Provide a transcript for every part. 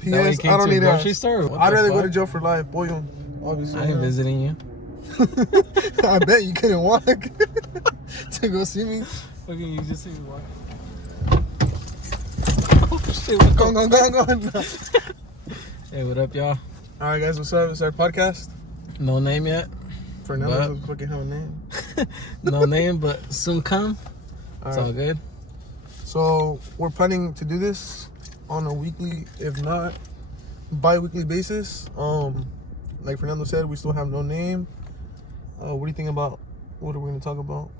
P.S. I don't need grocery store. I'd rather go to jail for life. Boy, obviously. I ain't visiting you. I bet you couldn't walk to go see me. Fucking, you just see me walking. Oh shit! Go on. Hey, what up, y'all? All right, guys, what's up? It's our podcast. No name yet. Fernando doesn't fucking have a name. No name, but soon come. It's all good. So we're planning to do this on a weekly, if not bi-weekly basis. Like Fernando said, we still have no name. What do you think about what are we going to talk about?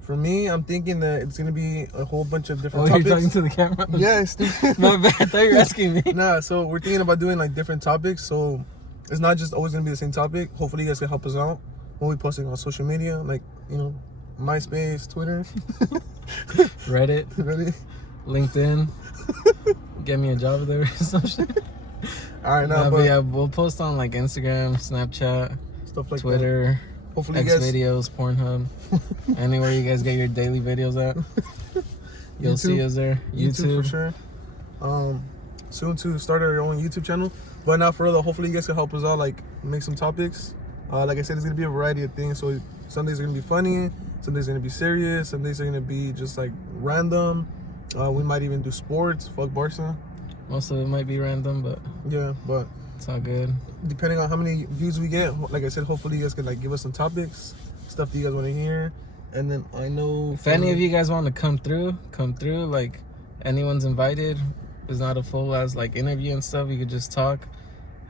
For me, I'm thinking that it's going to be a whole bunch of different topics. You're talking to the camera? Yes. My bad. I thought you were asking me. Nah, so we're thinking about doing like different topics. So it's not just always going to be the same topic. Hopefully you guys can help us out when we posting on social media, like, you know, MySpace, Twitter, Reddit, LinkedIn. Get me a job there or some shit. All right, now, but yeah, we'll post on like Instagram, Snapchat, stuff like Twitter, that. Hopefully, X videos, Pornhub, anywhere you guys get your daily videos at. You'll see us there. YouTube for sure. Soon to start our own YouTube channel. But now for real, hopefully you guys can help us out, like make some topics. Like I said, it's gonna be a variety of things. So some days are gonna be funny, some days are gonna be serious, some days are gonna be just like random. We might even do sports. Fuck Barca. Most of it might be random, but yeah, but it's all good. Depending on how many views we get, like I said, hopefully you guys can like give us some topics, stuff that you guys want to hear. And then I know if any of you guys want to come through. Like anyone's invited. It's not a full as like interview and stuff. You could just talk,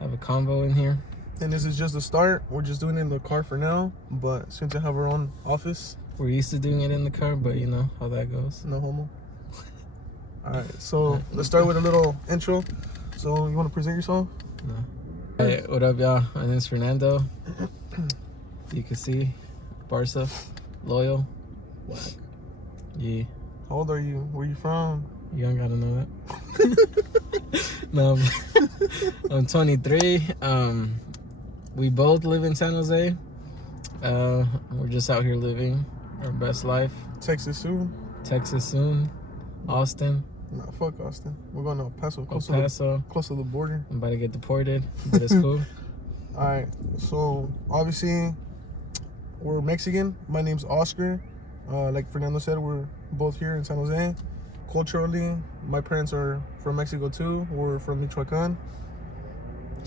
have a convo in here. And this is just the start. We're just doing it in the car for now, but soon to have our own office. We're used to doing it in the car, but you know how that goes. No homo. All right, so let's start with a little intro. So you want to present yourself? No. Hey, what up, y'all? My name's Fernando. You can see Barca, loyal. Whack. Yeah. How old are you? Where you from? You don't gotta know that. No, I'm 23. We both live in San Jose. We're just out here living our best life. Texas soon. Austin. Nah, fuck Austin. We're going to El Paso. Close to the border. I'm about to get deported, but it's cool. All right. So obviously, we're Mexican. My name's Oscar. Like Fernando said, we're both here in San Jose. Culturally, my parents are from Mexico too. We're from Michoacan.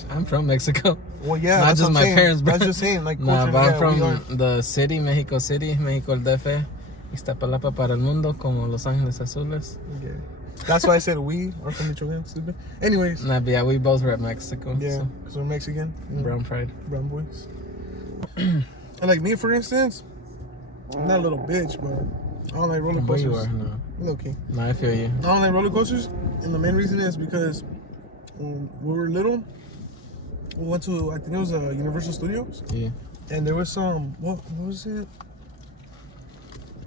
I'm from Mexico. Well, yeah, not just my parents, bro. That's just saying, like, nah, but I'm from the city, Mexico City, Mexico el DF, Iztapalapa para el mundo, como Los Ángeles Azules. Okay. That's why I said we are from Michoacan, stupid. Anyways. Nah, but yeah, we both rep Mexico. Yeah, because we're Mexican. Brown pride. Brown boys. And like me, for instance, I'm not a little bitch, but I don't like roller coasters. You are, no. Okay. Nah, I feel you. I don't like roller coasters, and the main reason is because when we were little, we went to, I think it was Universal Studios. Yeah. And there was some, what was it?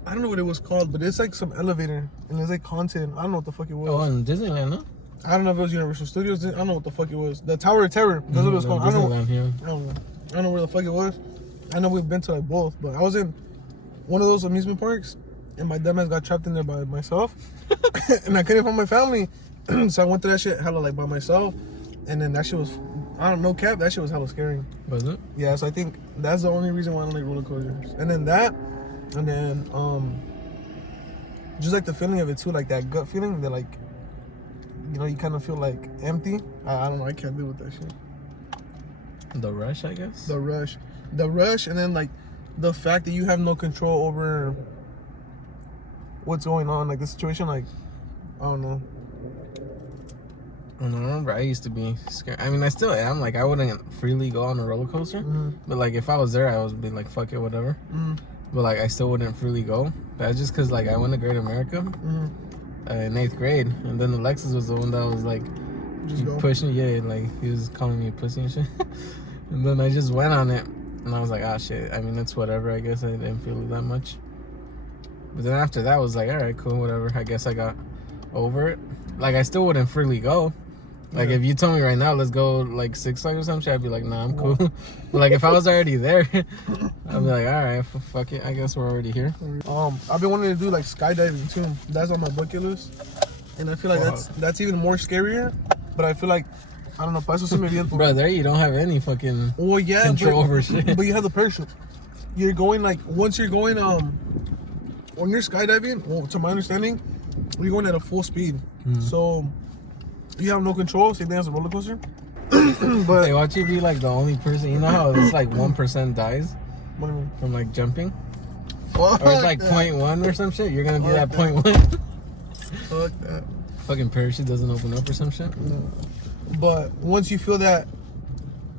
I don't know what it was called, but it's like some elevator, and it's like content. I don't know what the fuck it was. Oh, in Disneyland, no? I don't know if it was Universal Studios. I don't know what the fuck it was. The Tower of Terror. That's what it was called. I don't know where the fuck it was. I know we've been to like both, but I was in one of those amusement parks, and my dumbass got trapped in there by myself, and I couldn't find my family, so I went to that shit hella like by myself, and then that shit was, I don't know, cap. That shit was hella scary. Was it? Yeah, so I think that's the only reason why I don't like roller coasters. And then that, and then just like the feeling of it too, like that gut feeling that like, you know, you kind of feel like empty. I don't know, I can't deal with that shit. The rush, I guess. The rush, and then like the fact that you have no control over what's going on, like the situation, like I don't know. I remember I used to be scared. I mean, I still am. Like, I wouldn't freely go on a roller coaster. But, like, if I was there, I would be like, fuck it, whatever. But, like, I still wouldn't freely go. That's just because, like, I went to Great America in 8th grade. And then Alexis was the one that was, like, pushing. Yeah, like, he was calling me a pussy and shit. And then I just went on it. And I was like, ah, shit. I mean, it's whatever. I guess I didn't feel it that much. But then after that, I was like, all right, cool, whatever. I guess I got over it. Like, I still wouldn't freely go. Like, if you told me right now, let's go, like, Six Flags or some shit, I'd be like, nah, I'm cool. But, like, if I was already there, I'd be like, all right, fuck it. I guess we're already here. I've been wanting to do, like, skydiving, too. That's on my bucket list. And I feel like that's even more scarier. But I feel like, I don't know, para eso sí me viento. Bro, there you don't have any fucking control over shit. But you have the parachute. You're going like, once you're going, when you're skydiving, well, to my understanding, you're going at a full speed. Mm-hmm. So you have no control, same thing as a roller coaster. But hey, watch you be like the only person. You know how it's like 1% dies from like jumping? Fuck or it's like that. 0.1 or some shit. You're gonna be that 0.1. Fuck that. Fucking parachute doesn't open up or some shit. No. But once you feel that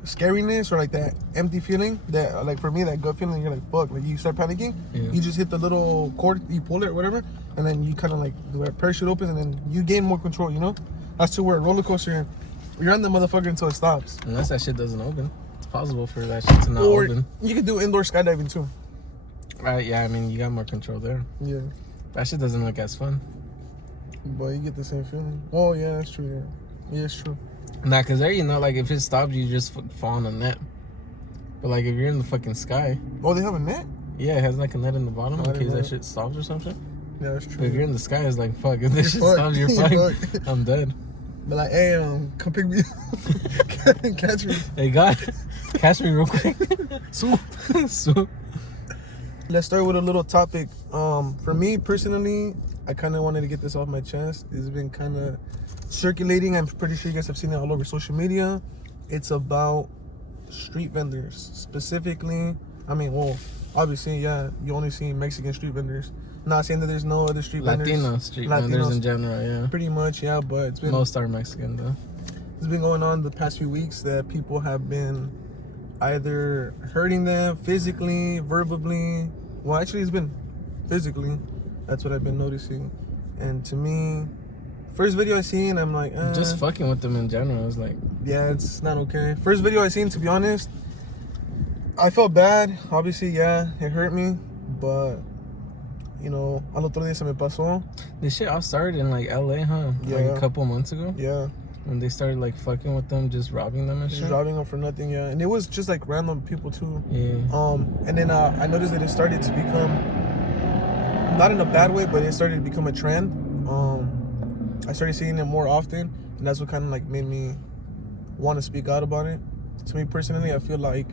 scariness or like that empty feeling, that like for me, that gut feeling, you're like fuck, like you start panicking. Yeah. You just hit the little cord, you pull it or whatever, and then you kind of like the parachute opens, and then you gain more control. You know, that's to where a roller coaster, you're on the motherfucker until it stops. Unless that shit doesn't open, it's possible for that shit to not open. You can do indoor skydiving too. Right? Yeah, I mean you got more control there. Yeah. That shit doesn't look as fun. But you get the same feeling. Oh yeah, that's true. Yeah, it's true. Nah, cause there, you know, like if it stops, you just fall on a net. But like if you're in the fucking sky. Oh, they have a net? Yeah, it has like a net in the bottom in case that shit stops or something. Yeah, that's true. But if you're in the sky, it's like fuck. If this shit stops, you're fucked. I'm dead. But like, hey, come pick me up. Catch me. Hey, God, catch me real quick. Swoop. Swoop. Let's start with a little topic. For me personally, I kind of wanted to get this off my chest. It's been kind of circulating. I'm pretty sure you guys have seen it all over social media. It's about street vendors. Specifically, I mean, well, obviously, yeah, you only see Mexican street vendors. Not saying that there's no other street vendors. Latino street vendors in general, yeah. Pretty much, yeah, but it's been... Most are Mexican, though. It's been going on the past few weeks that people have been either hurting them physically, verbally. Well, actually, it's been physically. That's what I've been noticing. And to me, first video I seen, I'm like, just fucking with them in general. It's like, yeah, it's not okay. First video I seen, to be honest, I felt bad. Obviously, yeah, it hurt me, but you know, al otro día se me pasó. This shit all started in like LA, huh? Yeah. Like a couple months ago. Yeah. When they started like fucking with them, just robbing them and shit. Just robbing them for nothing, yeah. And it was just like random people too. Yeah. And then I noticed that it started to become, not in a bad way, but it started to become a trend. I started seeing it more often, and that's what kind of like made me want to speak out about it. To me personally, I feel like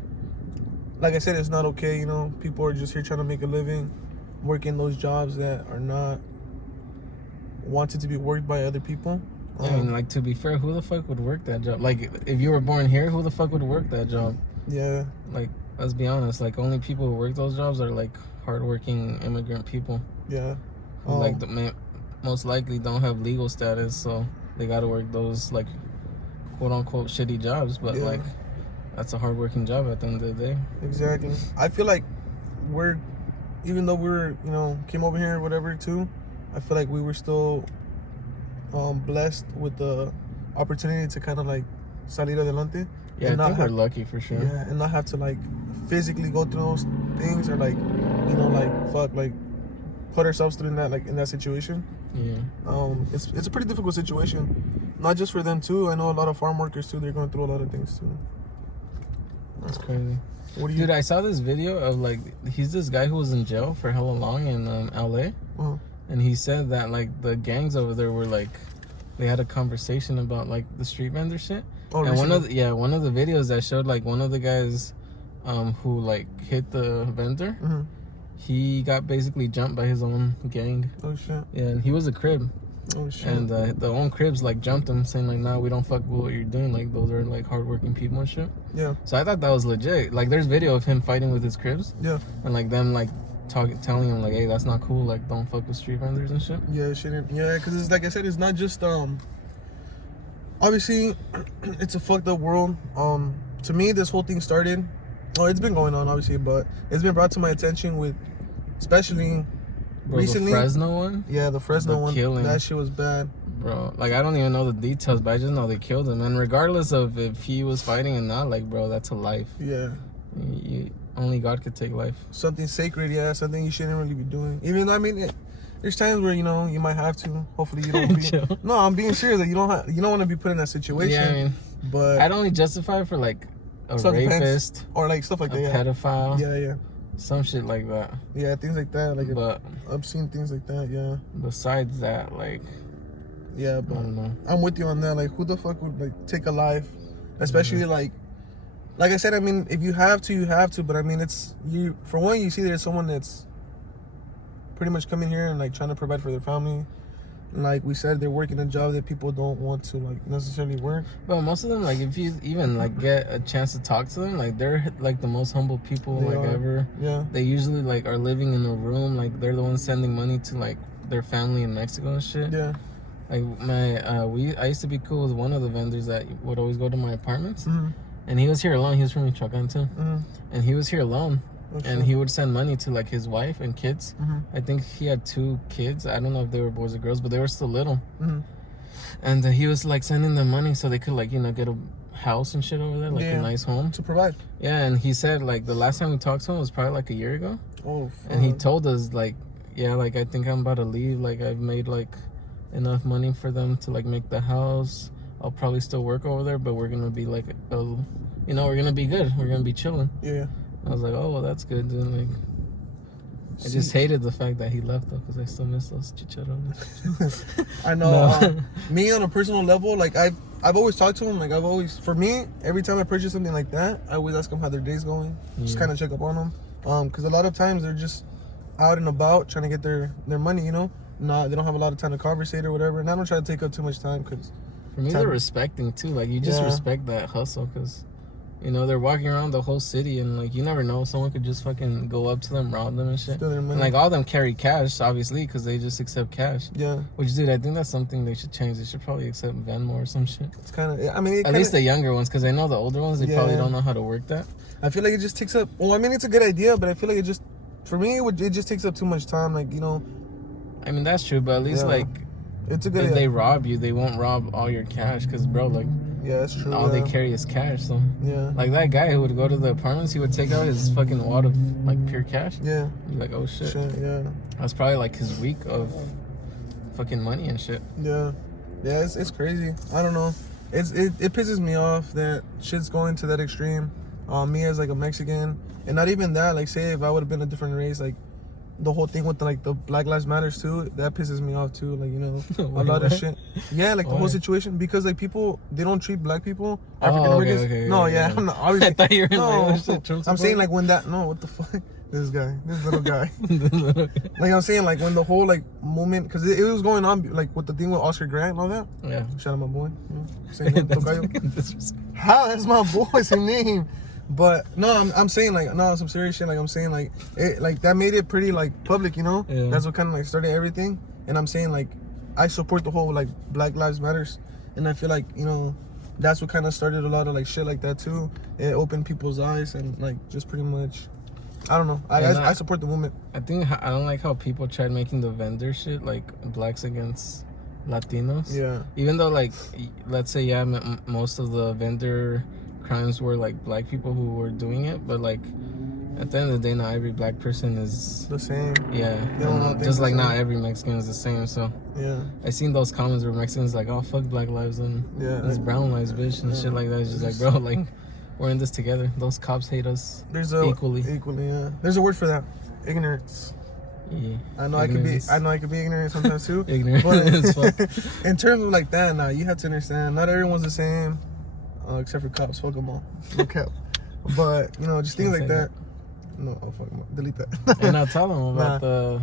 I said, it's not okay. You know, people are just here trying to make a living, working those jobs that are not wanted to be worked by other people. I mean, like, to be fair, who the fuck would work that job? Like, if you were born here, who the fuck would work that job? Yeah. Like, let's be honest. Like, only people who work those jobs are like hardworking immigrant people. Yeah. Who, like, most likely don't have legal status, so they gotta work those like quote unquote shitty jobs. But like, that's a hardworking job at the end of the day. Exactly. I feel like even though we're, you know, came over here or whatever too, I feel like we were still blessed with the opportunity to kind of like salir adelante. Yeah, I think we're lucky for sure. Yeah, and not have to like physically go through those things or like, you know, like fuck, like put ourselves through in that situation. Yeah. It's a pretty difficult situation, not just for them too. I know a lot of farm workers too. They're going through a lot of things too. That's crazy. Dude, I saw this video of like, he's this guy who was in jail for hella long in LA. Uh-huh. And he said that like the gangs over there were like, they had a conversation about like the street vendor shit. Oh, and one of the videos that showed like one of the guys who like hit the vendor, mm-hmm. he got basically jumped by his own gang. Oh shit. Yeah, and he was a Crib. Oh shit. And the own Cribs like jumped him, saying like, nah, we don't fuck with what you're doing. Like, those are like hardworking people and shit. Yeah. So I thought that was legit. Like, there's video of him fighting with his Cribs. Yeah. And like them like telling him like, hey, that's not cool. Like, don't fuck with street vendors and shit. Yeah, shouldn't. Yeah, because it's like I said, it's not just obviously, it's a fucked up world. To me, this whole thing started. Oh, it's been going on obviously, but it's been brought to my attention with, especially. Bro, recently, the Fresno one? Yeah, the Fresno one. Killing. That shit was bad. Bro, like, I don't even know the details, but I just know they killed him. And regardless of if he was fighting or not, like, bro, that's a life. Yeah. Only God could take life. Something sacred, yeah. Something you shouldn't really be doing. Even though, I mean, there's times where, you know, you might have to. Hopefully you don't be. No, I'm being serious. That you don't want to be put in that situation. Yeah, I mean, but I'd only justify for, like, a rapist. Or, like, stuff like that, a pedophile. Yeah, yeah. Some shit like that. Yeah, things like that. Like, but obscene things like that, yeah. Besides that, like... Yeah, but I don't know. I'm with you on that. Like, who the fuck would like take a life, especially like I said. I mean, if you have to, you have to. But I mean, it's you. For one, you see there's someone that's pretty much coming here and like trying to provide for their family. Like we said, they're working a job that people don't want to like necessarily work. But most of them, like, if you even like get a chance to talk to them, like they're like the most humble people ever. Yeah. They usually like are living in a room. Like they're the ones sending money to like their family in Mexico and shit. Yeah. Like I used to be cool with one of the vendors that would always go to my apartments, and he was here alone. He was from Michoacan too, and he was here alone. And he would send money to like his wife and kids. I think he had 2 kids. I don't know if they were boys or girls, but they were still little. And he was like sending them money so they could like, you know, get a house and shit over there, like a nice home to provide. Yeah, and he said like the last time we talked to him was probably like a year ago. Oh, fuck. And he told us like, yeah, like I think I'm about to leave. Like I've made like enough money for them to like make the house. I'll probably still work over there, but we're gonna be like, you know, we're gonna be good. We're gonna be chilling. Yeah. I was like, oh, well, that's good. Then like, I just hated the fact that he left though, because I still miss those chicharrones. I know. Me on a personal level, like I've always talked to him. Like for me, every time I purchase something like that, I always ask them how their day's going. Just kind of check up on them. Because a lot of times they're just out and about trying to get their money. You know, they don't have a lot of time to conversate or whatever. And I don't try to take up too much time because. For me, they're respecting too. Like you just respect that hustle because. You know, they're walking around the whole city and, like, you never know. Someone could just fucking go up to them, rob them and shit. And, like, all of them carry cash, obviously, because they just accept cash. Yeah. Which, dude, I think that's something they should change. They should probably accept Venmo or some shit. It's kind of, I mean... At least the younger ones, because I know the older ones, they probably don't know how to work that. I feel like it just takes up... Well, I mean, it's a good idea, but I feel like it just... For me, it just takes up too much time, like, you know... I mean, that's true, but at least, like... It's a good... If they rob you, they won't rob all your cash, because, bro, like... Yeah, that's true. All they carry is cash, so like that guy who would go to the apartments, he would take out his fucking wad of like pure cash. Yeah. You're like, oh shit. That's probably like his week of fucking money and shit. Yeah. Yeah, it's crazy. I don't know. It pisses me off that shit's going to that extreme. Me as like a Mexican, and not even that. Like, say if I would have been a different race, like. The whole thing with the Black Lives Matters too, that pisses me off too. Like, you know, a lot of shit. Yeah, like the whole situation, because like people, they don't treat black people, African Americans. Okay, no, I'm not, obviously. I thought you were I'm saying like when that. No, what the fuck? This little guy. Like I'm saying, like when the whole like movement, because it was going on like with the thing with Oscar Grant and all that. Yeah. Shout out my boy. You know, saying how? That's my boy. Same name. But no, I'm saying like some serious shit. Like I'm saying like it, like that made it pretty like public, you know. Yeah. That's what kind of like started everything. And I'm saying like I support the whole like Black Lives Matters, and I feel like, you know, that's what kind of started a lot of like shit like that too. It opened people's eyes and like just pretty much, I don't know. I support the movement. I think I don't like how people tried making the vendor shit like blacks against Latinos. Yeah. Even though like let's say most of the vendor crimes were like black people who were doing it, but like at the end of the day, not every black person is the same. Yeah, just like not every Mexican is the same. So yeah, I seen those comments where Mexicans like, oh fuck Black lives and it's brown lives, bitch, and shit like that. It's just like, bro, like we're in this together. Those cops hate us equally. Yeah. There's a word for that: ignorance. Yeah. I know ignorance. I could be ignorant sometimes too. Ignorant. But in terms of like that, now you have to understand, not everyone's the same. Except for cops, fuck them all. No cap. But, you know, just things like that. No, I'll fuck them up. Delete that. And I'll tell them about the...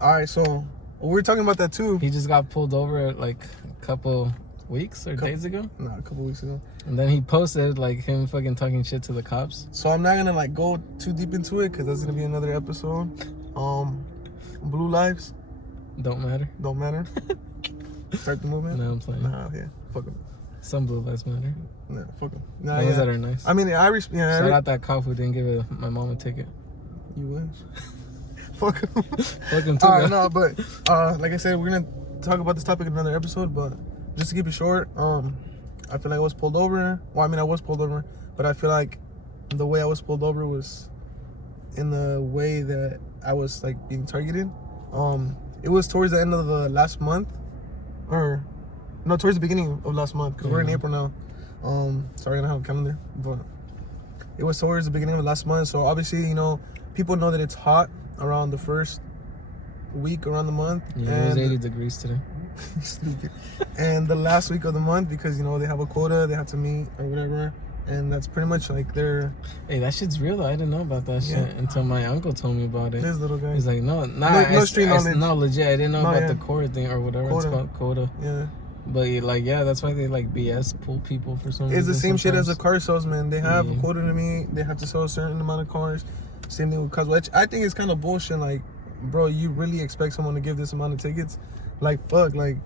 Alright, so, we were talking about that too. He just got pulled over like a couple weeks or days ago? Nah, a couple weeks ago. And then he posted like him fucking talking shit to the cops. So I'm not gonna like go too deep into it, because that's gonna be another episode. Blue lives. Don't matter. Start the movement. No, I'm playing. Nah, yeah. Fuck them. Some blue lives matter. Nah, fuck them. Nah, ones that are nice. I mean, shout out that cop who didn't give my mom a ticket. You wish. Fuck him. Fuck him too. Alright, no, but like I said, we're gonna talk about this topic in another episode. But just to keep it short, I feel like I was pulled over. Well, I mean, I was pulled over, but I feel like the way I was pulled over was in the way that I was like being targeted. It was towards the end of the last month, or. No, towards the beginning of last month, because we're in April now. Sorry, I don't have a calendar, but it was towards the beginning of last month. So obviously, you know, people know that it's hot around the first week around the month. Yeah, it was 80 degrees today. Stupid. And the last week of the month, because, you know, they have a quota, they have to meet or whatever. And that's pretty much like their... Hey, that shit's real though. I didn't know about that shit until my uncle told me about it. This little guy. He's like, no street knowledge. No, legit. I didn't know about the quota thing or whatever it's called, quota. Yeah. But like, yeah, that's why they like BS pull people for some reason. It's the same shit as a car salesman. They have a quota to meet. They have to sell a certain amount of cars. Same thing with cars, which I think is kind of bullshit. Like, bro, you really expect someone to give this amount of tickets? Like, fuck, like,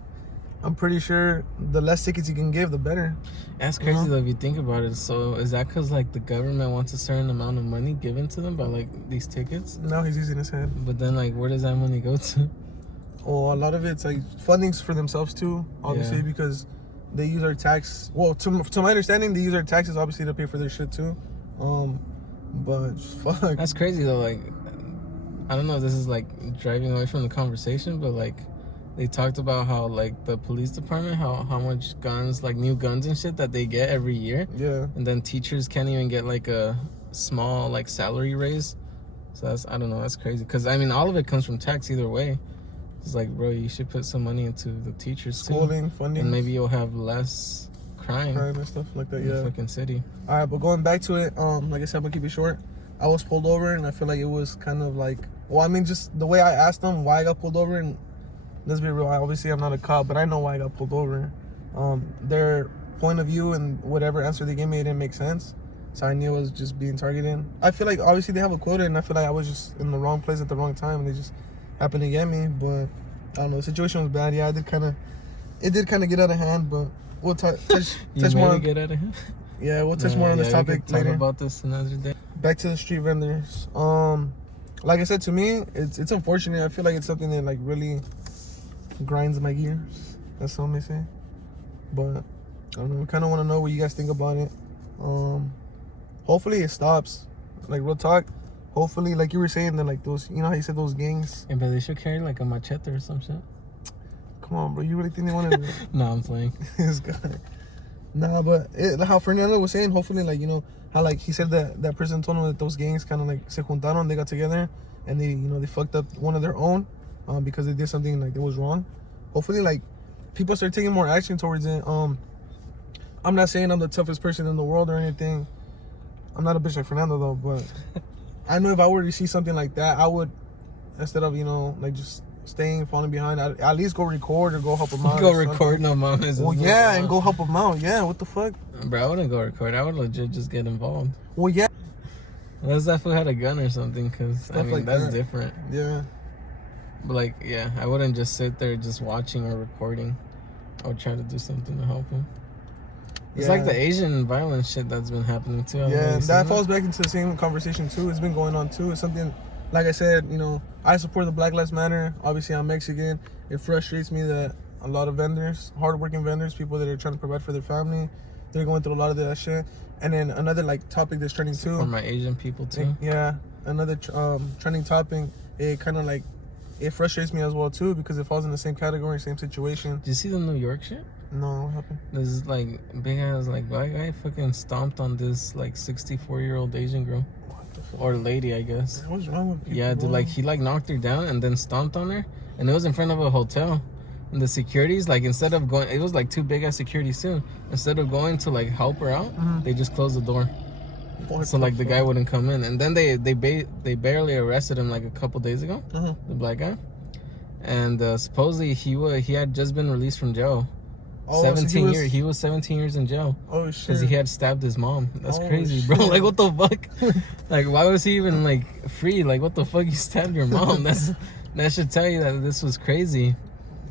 I'm pretty sure the less tickets you can give, the better. That's crazy though if you think about it. So is that because like the government wants a certain amount of money given to them by like these tickets? Now he's using his head. But then like, where does that money go to? Well, a lot of it's like fundings for themselves too, obviously, because they use our tax. Well, to my understanding, they use our taxes obviously to pay for their shit too. But fuck. That's crazy though. Like, I don't know if this is like driving away from the conversation, but like they talked about how like the police department, how much guns, like new guns and shit that they get every year. Yeah. And then teachers can't even get like a small like salary raise. So that's, I don't know, that's crazy. Because I mean, all of it comes from tax either way. It's like, bro, you should put some money into the teachers schooling, too. funding, and maybe you'll have less crime and stuff like that. In the fucking city. All right, but going back to it, like I said, I'm gonna keep it short. I was pulled over, and I feel like it was kind of like, well, I mean, just the way I asked them why I got pulled over, and let's be real, obviously I'm not a cop, but I know why I got pulled over. Their point of view and whatever answer they gave me, it didn't make sense. So I knew it was just being targeted. I feel like obviously they have a quota, and I feel like I was just in the wrong place at the wrong time, and they just happened to get me. But I don't know, the situation was bad. Yeah, it did kind of get out of hand, but we'll touch more. Get out of hand? Yeah, we'll touch more on this topic later. Talk about this another day. Back to the street vendors. Like I said, to me, it's unfortunate. I feel like it's something that like really grinds my gears. That's what I may say. But I don't know. I kind of want to know what you guys think about it. Hopefully it stops. Like, real talk. Hopefully, like you were saying, that like those, you know how you said those gangs. Yeah, but they should carry like a machete or some shit. Come on, bro. You really think they want to? No, I'm playing. This guy. Nah, but how Fernando was saying, hopefully, like, you know, how like he said that person told him that those gangs kind of like se juntaron, they got together, and they, you know, they fucked up one of their own, because they did something like that was wrong. Hopefully, like, people start taking more action towards it. I'm not saying I'm the toughest person in the world or anything. I'm not a bitch like Fernando though, but I know if I were to see something like that, I would, instead of, you know, like just falling behind, I'd at least go record or go help them out. Go record, no mom. Well, yeah, and go help them out. Yeah, what the fuck? Bro, I wouldn't go record. I would legit just get involved. Well, yeah. Unless that fool had a gun or something, because I mean, like that's different. Yeah. But like, yeah, I wouldn't just sit there just watching or recording. I would try to do something to help him. It's like the Asian violence shit that's been happening too. Yeah, that falls back into the same conversation too. It's been going on too. It's something, like I said, you know, I support the Black Lives Matter. Obviously, I'm Mexican. It frustrates me that a lot of vendors, hardworking vendors, people that are trying to provide for their family, they're going through a lot of that shit. And then another like topic that's trending too. For my Asian people too. Yeah, another trending topic. It kind of like, it frustrates me as well too, because it falls in the same category, same situation. Did you see the New York shit? No, what happened? This like big ass like black guy fucking stomped on this like 64-year-old Asian girl. What the fuck? Or lady, I guess. What's wrong with people? Yeah, dude, like he like knocked her down and then stomped on her, and it was in front of a hotel. And the securities, like, instead of going, it was like two big ass securities too. Instead of going to like help her out, they just closed the door. So like the guy wouldn't come in, and then they barely arrested him like a couple days ago, the black guy, and supposedly he had just been released from jail. 17 years. He was 17 years in jail. Oh shit! Because he had stabbed his mom. That's crazy, bro. Like, what the fuck? Like, why was he even like free? Like, what the fuck? You stabbed your mom? That should tell you that this was crazy.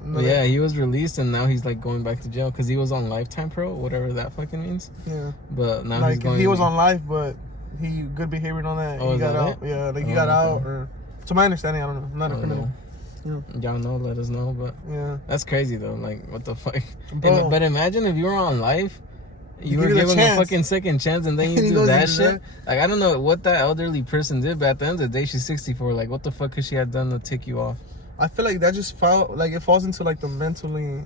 But yeah, he was released, and now he's like going back to jail because he was on lifetime parole, whatever that fucking means. Yeah. But now like, he's going. He was on life, but he good behavior and all that. Oh, he got out. It? Yeah, like he got out. Or to my understanding, I don't know. I'm not a criminal. Yeah. Y'all know, let us know. But yeah, that's crazy though. Like, what the fuck? But imagine if you were on life, you were given a fucking second chance, and then you do that shit. Like, I don't know what that elderly person did, but at the end of the day, she's 64. Like, what the fuck could she have done to tick you off? I feel like that just it falls into like the mentally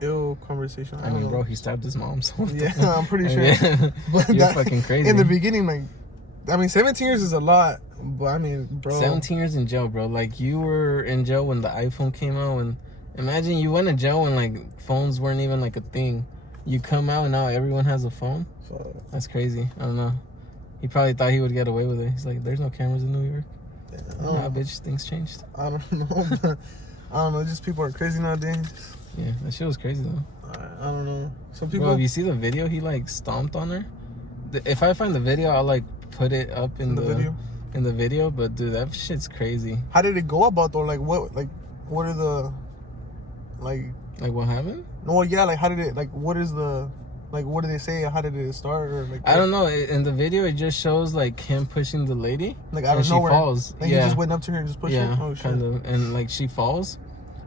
ill conversation. I mean, bro, he stabbed his mom. So yeah, I'm pretty sure. Yeah. But you're fucking crazy. In the beginning, like, I mean, 17 years is a lot, but I mean, bro, 17 years in jail, bro. Like, you were in jail when the iPhone came out, when Imagine you went to jail when like phones weren't even like a thing. You come out and now everyone has a phone. That's crazy. I don't know. He probably thought he would get away with it. He's like, there's no cameras in New York. Nah, bitch, things changed. I don't know. But I don't know. Just people are crazy nowadays. Yeah, that shit was crazy though. I don't know. Some people. Bro, if you see the video, he like stomped on her. If I find the video, I'll like put it up in the video. In the video, but dude, that shit's crazy. How did it go about though? Like what are the like what happened? No, yeah, like how did it what is the what did they say? How did it start? Or like I don't know. In the video, it just shows like him pushing the lady, like out of she nowhere. Falls. Like he just went up to her and just pushed her. Oh shit. Kind of, and like she falls,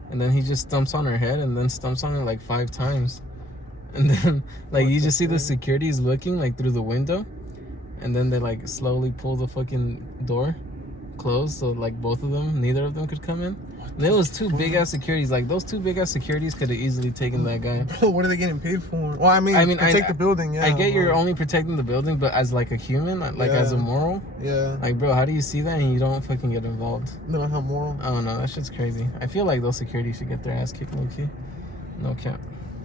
and then he just stumps on her head, and then stumps on her like 5 times, and then like you just see the securities looking like through the window, and then they like slowly pull the fucking door closed, so like both of them, neither of them could come in. There was 2 big ass securities. Like those 2 big ass securities could have easily taken that guy. Bro, what are they getting paid for? Well, I mean, protect the building. Yeah, I get you're only protecting the building, but as like a human, like as a moral. Yeah. Like, bro, how do you see that and you don't fucking get involved? They don't have moral. I don't know. That shit's crazy. I feel like those securities should get their ass kicked low key. No cap.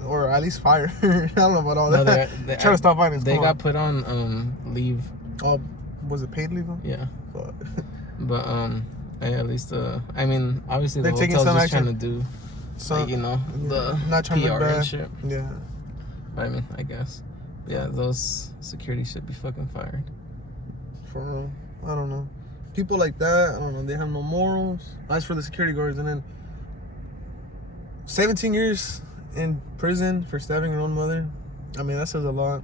Or at least fire. I don't know about all that. They try to stop violence. They got put on leave. Oh, was it paid leave? Yeah. But at least I mean, obviously they're the taking hotel's some just action. trying to do, like, you know, the not trying PR to and shit. Yeah. But I mean, I guess. But yeah, those security should be fucking fired. For real. I don't know. People like that, I don't know, they have no morals. As for the security guards, and then 17 years in prison for stabbing your own mother. I mean, that says a lot.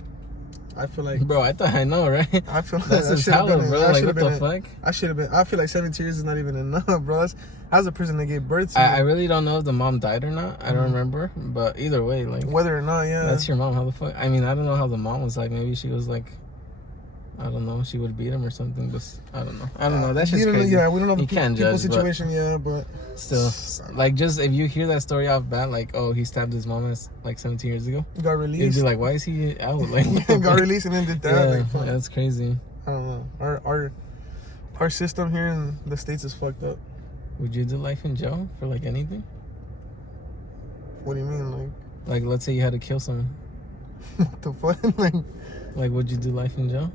I feel like, bro, I thought I know, right? I feel like that's his hella, bro. Like, what the fuck? I should have been. I feel like 17 years is not even enough, bro. How's a prison they gave birth to? I really don't know if the mom died or not. I don't remember, but either way, like whether or not, yeah, that's your mom. How the fuck? I mean, I don't know how the mom was like. Maybe she was like, I don't know, she would beat him or something. But I don't know. That shit's crazy. Yeah, we don't know the people's situation. Yeah, but still, like, just if you hear that story off bat, like, oh, he stabbed his mom like 17 years ago, got released. You'd be like, why is he out? Like, got released and then did that. Yeah, like, that's crazy. I don't know. Our system here in the States is fucked up. Would you do life in jail for like anything? What do you mean, like let's say you had to kill someone. What the fuck? Like, would you do life in jail?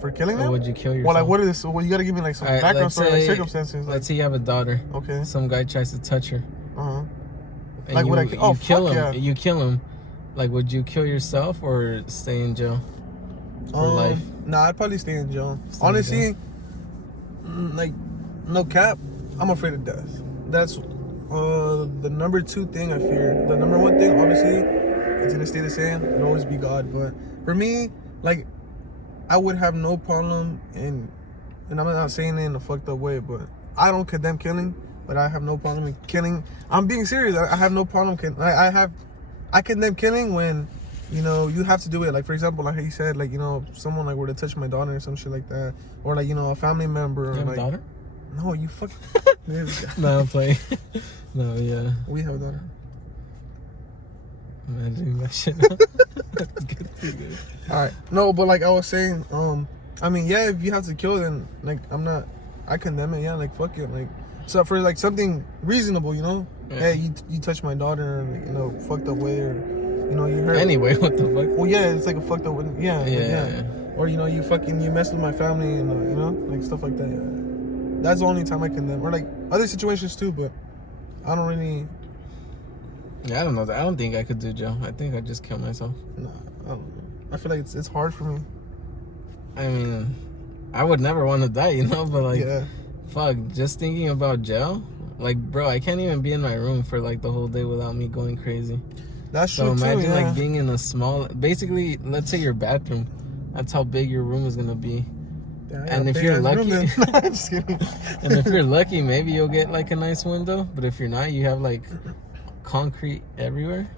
For killing them? Or would you kill yourself? Well, like, what is this? Well, you gotta give me like some background story, like circumstances. Let's say you have a daughter. Okay. Some guy tries to touch her. Uh-huh. And like, you kill him. Yeah. You kill him. Like, would you kill yourself or stay in jail for life? Nah, I'd probably stay in jail. Honestly, like, no cap, I'm afraid of death. That's the number 2 thing I fear. The number 1 thing, obviously, it's gonna stay the same. It'll always be God. But for me, like, I would have no problem and I'm not saying it in a fucked up way, but I don't condemn killing, but I have no problem in killing. I'm being serious. I have no problem I condemn killing when, you know, you have to do it. Like, for example, like he said, like, you know, someone like were to touch my daughter or some shit like that, or like, you know, a family member. You have like, a daughter? No, you fucking. No, I'm playing. No, yeah. We have a daughter. Imagine that shit. Good. All right. No, but like I was saying, I mean, yeah, if you have to kill, then like I condemn it. Yeah, like fuck it. Like, so for like something reasonable, you know. Yeah. Hey, you touched my daughter, and you know, fucked up way, or you know, you hurt. Anyway, what the fuck? Well, yeah, it's like a fucked up way. Yeah. Or you know, you messed with my family, and you know, like stuff like that. Yeah. That's the only time I condemn, or like other situations too, but I don't really. Yeah, I don't know. I don't think I could do jail. I think I'd just kill myself. Nah, I don't know. I feel like it's hard for me. I mean, I would never want to die, you know, but like, fuck, just thinking about jail, like, bro, I can't even be in my room for like the whole day without me going crazy. That's true. So imagine too, like being in a small, basically, let's say your bathroom. That's how big your room is gonna be. Yeah, and if you're lucky, I'm just kidding. And if you're lucky, maybe you'll get like a nice window. But if you're not, you have like concrete everywhere.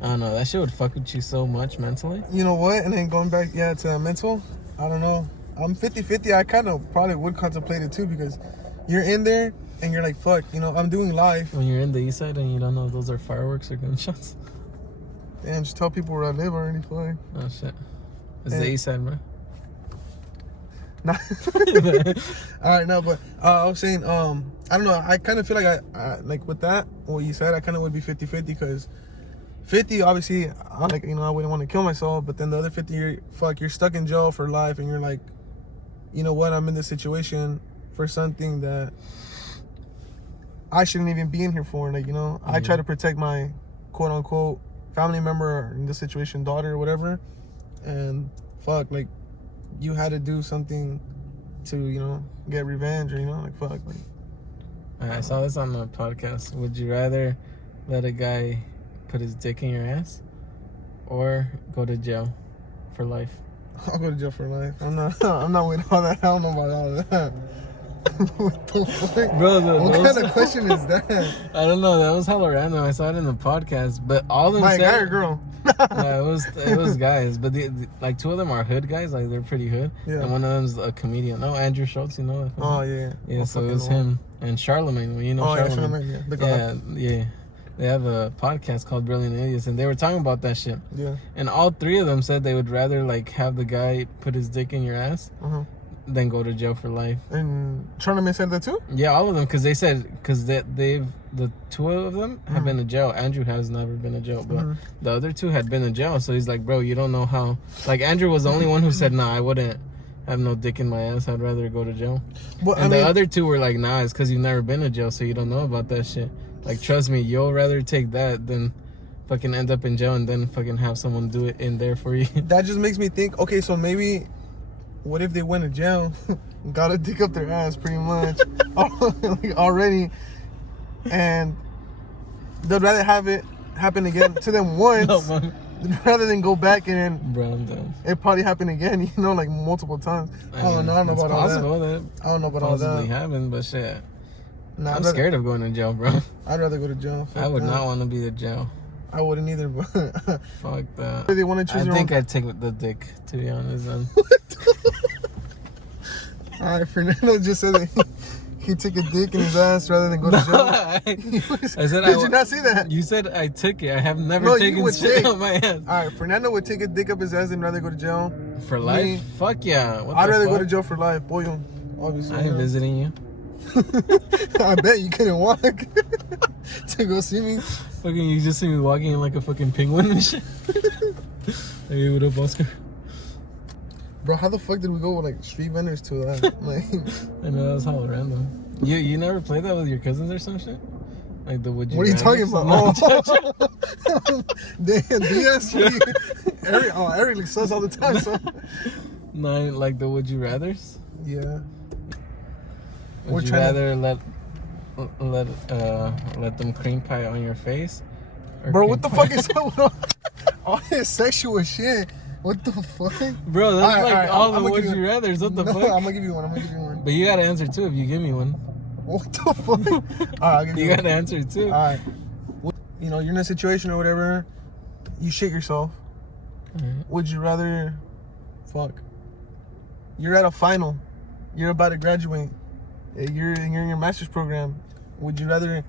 I don't know, that shit would fuck with you so much mentally. You know what? And then going back, to mental, I don't know. I'm 50-50. I kind of probably would contemplate it too, because you're in there and you're like, fuck, you know, I'm doing life. When you're in the east side and you don't know if those are fireworks or gunshots. Damn, just tell people where I live already, fuck. Oh shit. It's the east side, bro. Nah. All right, no, but I was saying, I don't know. I kind of feel like I like with that, what you said, I kind of would be 50-50 because 50, obviously, I like, you know, I wouldn't want to kill myself, but then the other 50, you're stuck in jail for life, and you're like, you know what, I'm in this situation for something that I shouldn't even be in here for. Like, you know, I try to protect my quote unquote family member, or in this situation, daughter or whatever, and fuck, like, you had to do something to, you know, get revenge, or, you know, like, fuck. Like, I saw this on the podcast. Would you rather let a guy put his dick in your ass or go to jail for life? I'll go to jail for life. I'm not with all that. I don't know about all that. What the fuck? Bro, what kind of question is that? I don't know. That was hella random. I saw it in the podcast, but all of them said, guy or girl? Yeah, it was guys, but like two of them are hood guys, like they're pretty hood, and one of them's a comedian. No, Andrew Schultz, you know. Oh yeah. Yeah, so it was him and Charlemagne. You know, Charlemagne. Yeah, Charlemagne. Yeah. They have a podcast called Brilliant Idiots, and they were talking about that shit. Yeah. And all three of them said they would rather like have the guy put his dick in your ass than go to jail for life. And Charlemagne said that too? Yeah, all of them, because they said the two of them have been to jail. Andrew has never been to jail, but the other two had been to jail. So he's like, bro, you don't know how. Like, Andrew was the only one who said, nah, I wouldn't have no dick in my ass. I'd rather go to jail. Well, and the other two were like, nah, it's because you've never been to jail, so you don't know about that shit. Like, trust me, you'll rather take that than fucking end up in jail and then fucking have someone do it in there for you. That just makes me think, okay, so maybe, what if they went to jail, got a dick up their ass pretty much like already, and they'd rather have it happen again to them once rather than go back and it probably happen again, you know, like multiple times. I don't know about all that. I don't know about all that. Possibly happen, but shit. Nah, I'm scared of going to jail, bro. I'd rather go to jail. I would not want to be to jail. I wouldn't either, but fuck that. They want to choose. I think I'd take the dick, to be honest. Then. All right, Fernando just said that he took a dick in his ass rather than go to jail. I said, did you not see that? You said I took it. I have never taken shit on my ass. All right, Fernando would take a dick up his ass and rather go to jail. For life? Fuck yeah. I'd rather go to jail for life. Boy, obviously. I ain't visiting you. I bet you couldn't walk to go see me. Fucking, you just see me walking in like a fucking penguin and shit. Hey, what up, Oscar? Bro, how the fuck did we go with like street vendors to that? Like, I know, that was hella random. You never played that with your cousins or some shit? Like the would you? What are you talking about? Oh, damn, DS. Eric says all the time. So. No, like the would you rather's? Yeah. Would you rather let them cream pie on your face? Bro, what the fuck is that? All this sexual shit. What the fuck? Bro, that's all the would you rather's. What the fuck? I'm gonna give you one. But you gotta answer too if you give me one. What the fuck? All right, I'll give you gotta answer too. All right. You know, you're in a situation or whatever. You shit yourself. Would you rather? Fuck. You're at a final. You're about to graduate. You're in your master's program. Would you rather,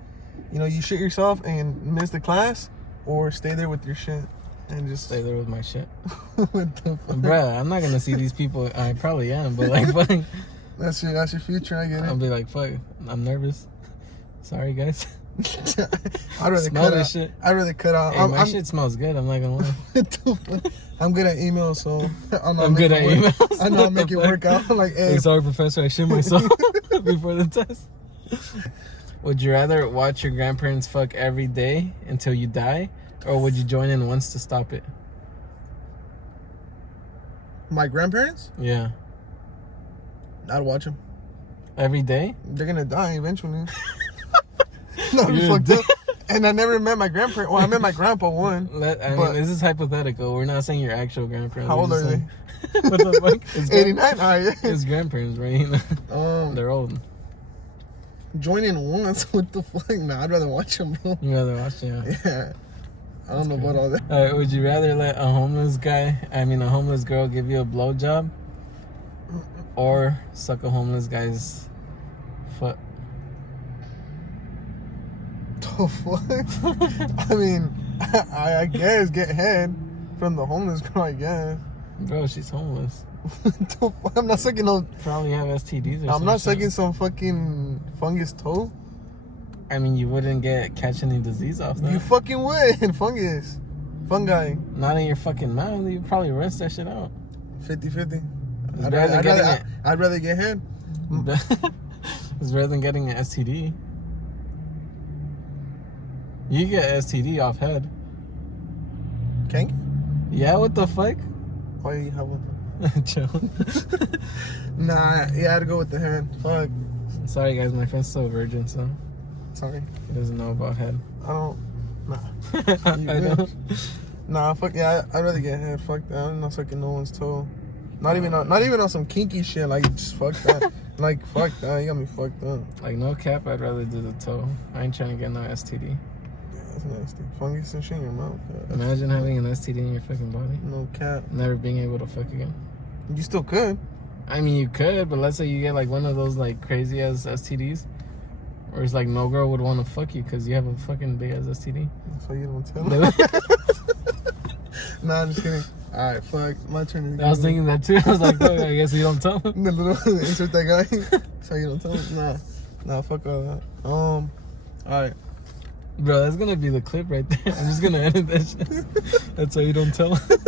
you know, you shit yourself and miss the class, or stay there with your shit and just stay there with my shit? What the fuck? Bruh, I'm not gonna see these people. I probably am, but like, fuck. That's your future. I get it. I'll be like, fuck. I'm nervous. Sorry, guys. I'd rather smell cut this out. shit. I'd rather cut out. Hey, my shit smells good. I'm not gonna lie. I'm good at email, so I'm good at emails. I know I'll make it work out. Like, hey, sorry, professor, I shit myself before the test. Would you rather watch your grandparents fuck every day until you die, or would you join in once to stop it? My grandparents? Yeah. I'd watch them. Every day? They're gonna die eventually. No, I'm fucked up. And I never met my grandparents. Well, I met my grandpa one. I mean, this is hypothetical. We're not saying your actual grandparents. How old are they? What the fuck? 89? Alright. His grandparents, right? They're old. Join in once? What the fuck? Nah, I'd rather watch them, bro. You'd rather watch them? Yeah. I don't know about all that. Alright, would you rather let a homeless girl give you a blowjob, or suck a homeless guy's foot? The fuck? I mean, I guess get head from the homeless girl, I guess. Bro, she's homeless. I'm not sucking no. Probably have STDs or I'm not shit. sucking some fucking fungus toe. I mean, you wouldn't catch any disease off that. You fucking would. Fungi. Not in your fucking mouth. You probably rinse that shit out. 50-50. I'd rather get head. It's rather than getting an STD. You get STD off head. Can you? Yeah, what the fuck? Why you have one? Chill. Nah, yeah, I'd go with the head. Fuck. Sorry guys, my friend's still a virgin, so Sorry. he doesn't know about head. I don't. Nah. I don't. Nah, fuck yeah. I'd rather get head. Fuck that. I'm not sucking no one's toe. Not even on some kinky shit. Like, just fuck that. Like, fuck that. You got me fucked up. Like, no cap, I'd rather do the toe. I ain't trying to get no STD. Yeah, that's nasty. Fungus and shit in your mouth. Yeah. Imagine having an STD in your fucking body. No cap. Never being able to fuck again. You still could. I mean, you could, but let's say you get like one of those like crazy ass STDs, where it's like no girl would want to fuck you because you have a fucking big ass STD. So you don't tell them. Nah, I'm just kidding. All right, fuck. My turn. I was thinking that too. I was like, fuck, I guess you don't tell him. The little insert that guy. So you don't tell him. Nah, fuck all that. All right. Bro, that's gonna be the clip right there. I'm just gonna edit that shit. That's how you don't tell him.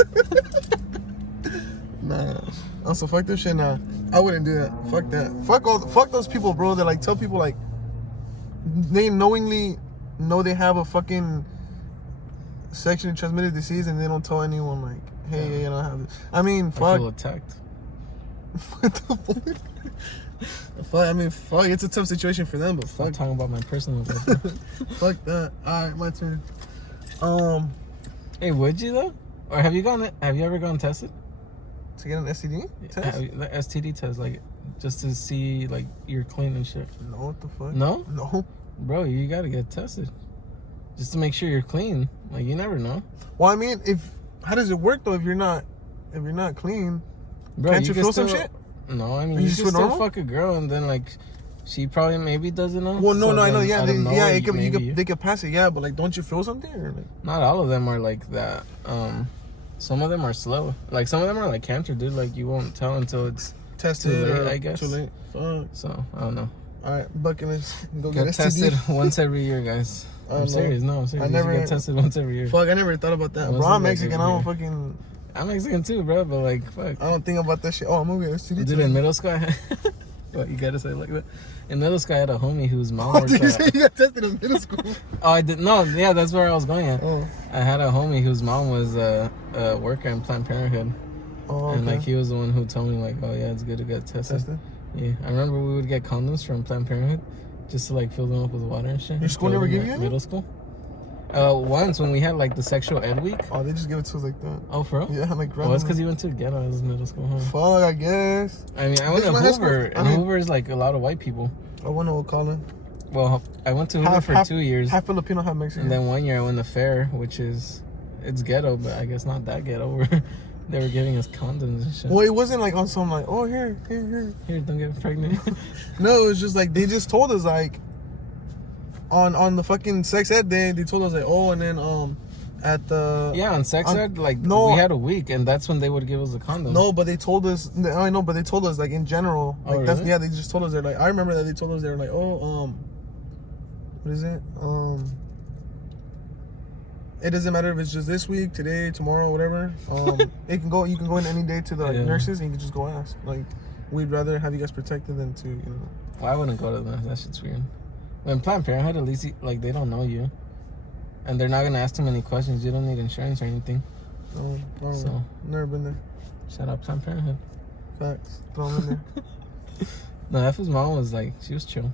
Nah. Also, fuck this shit. Nah, I wouldn't do that. Fuck that. Fuck those people, bro. That like tell people like they knowingly know they have a fucking sexually transmitted disease and they don't tell anyone like, hey, I don't have this. I mean, fuck. I feel attacked. What the fuck? Fuck. I mean, fuck. It's a tough situation for them, but fuck. I'm talking about my personal life. Fuck that. All right, my turn. Hey, would you though? Or have you ever gone tested? To get an STD test? The STD test, like, just to see, like, you're clean and shit. No, what the fuck? No? No. Bro, you gotta get tested. Just to make sure you're clean. Like, you never know. Well, I mean, how does it work, though, if you're not clean? Bro, Can't you feel some shit? No, I mean, You you just can feel still normal? fuck a girl and then, like, she probably maybe doesn't know. Well, no, So I know, then yeah. out of nowhere, They could pass it, yeah, but, like, don't you feel something? Or, like... Not all of them are like that. Some of them are slow. Like, some of them are like cancer, dude. Like, you won't tell until it's tested too late, or I guess. Too late. Fuck. So, I don't know. All right, bucket list. Go Get get tested STD. once every year, guys. I'm serious. No, I'm serious. I never You should get tested once every year. Fuck, I never thought about that. Once Bro, I'm like Mexican. every I don't year. fucking... I'm Mexican too, bro. But like, fuck. I don't think about that shit. Oh, I'm gonna get STD. Dude, in middle school, what, you gotta say it like that? In middle school, I had a homie whose mom What worked did you at... say? You got tested in middle school? Oh, I did. No, yeah, that's where I was going at. Oh. I had a homie whose mom was a worker in Planned Parenthood. Oh, okay. And like, he was the one who told me like, oh yeah, it's good to get tested. Yeah, I remember we would get condoms from Planned Parenthood just to like fill them up with water and shit. Your school never gave you any? Middle school? Once when we had like the sexual ed week. Oh, they just give it to us like that. Oh, for real? Yeah, like Well, it's because you went to ghetto as middle school, huh? Fuck, I guess. I mean, I went to Hoover, and Hoover is like a lot of white people. I went to Colin. Well, I went to Hoover for 2 years. Half Filipino, half Mexican. And then 1 year I went to Fair, which is, it's ghetto, but I guess not that ghetto. Where they were giving us condoms and shit. Well, it wasn't like on some like, oh, here. Here, don't get pregnant. No, it was just like, they just told us like, on the fucking sex ed day, they told us like, oh, and then at the... Yeah, on sex ed, like, no, we had a week, and that's when they would give us the condom. No, but they told us, I know, but they told us like in general. Like, oh, that's, really? yeah, they just told us, they're like, I remember that they told us, they were like, oh, what is it? It doesn't matter if it's just this week, today, tomorrow, whatever. You can go in any day to the like, nurses and you can just go ask. Like, we'd rather have you guys protected than to, you know. Well, I wouldn't go to that. That shit's weird. When Planned Parenthood, at least, like, they don't know you. And they're not going to ask too many questions. You don't need insurance or anything. So, never been there. Shout out Planned Parenthood. Facts. Throw them in there. No, Effie's mom was like, she was chill.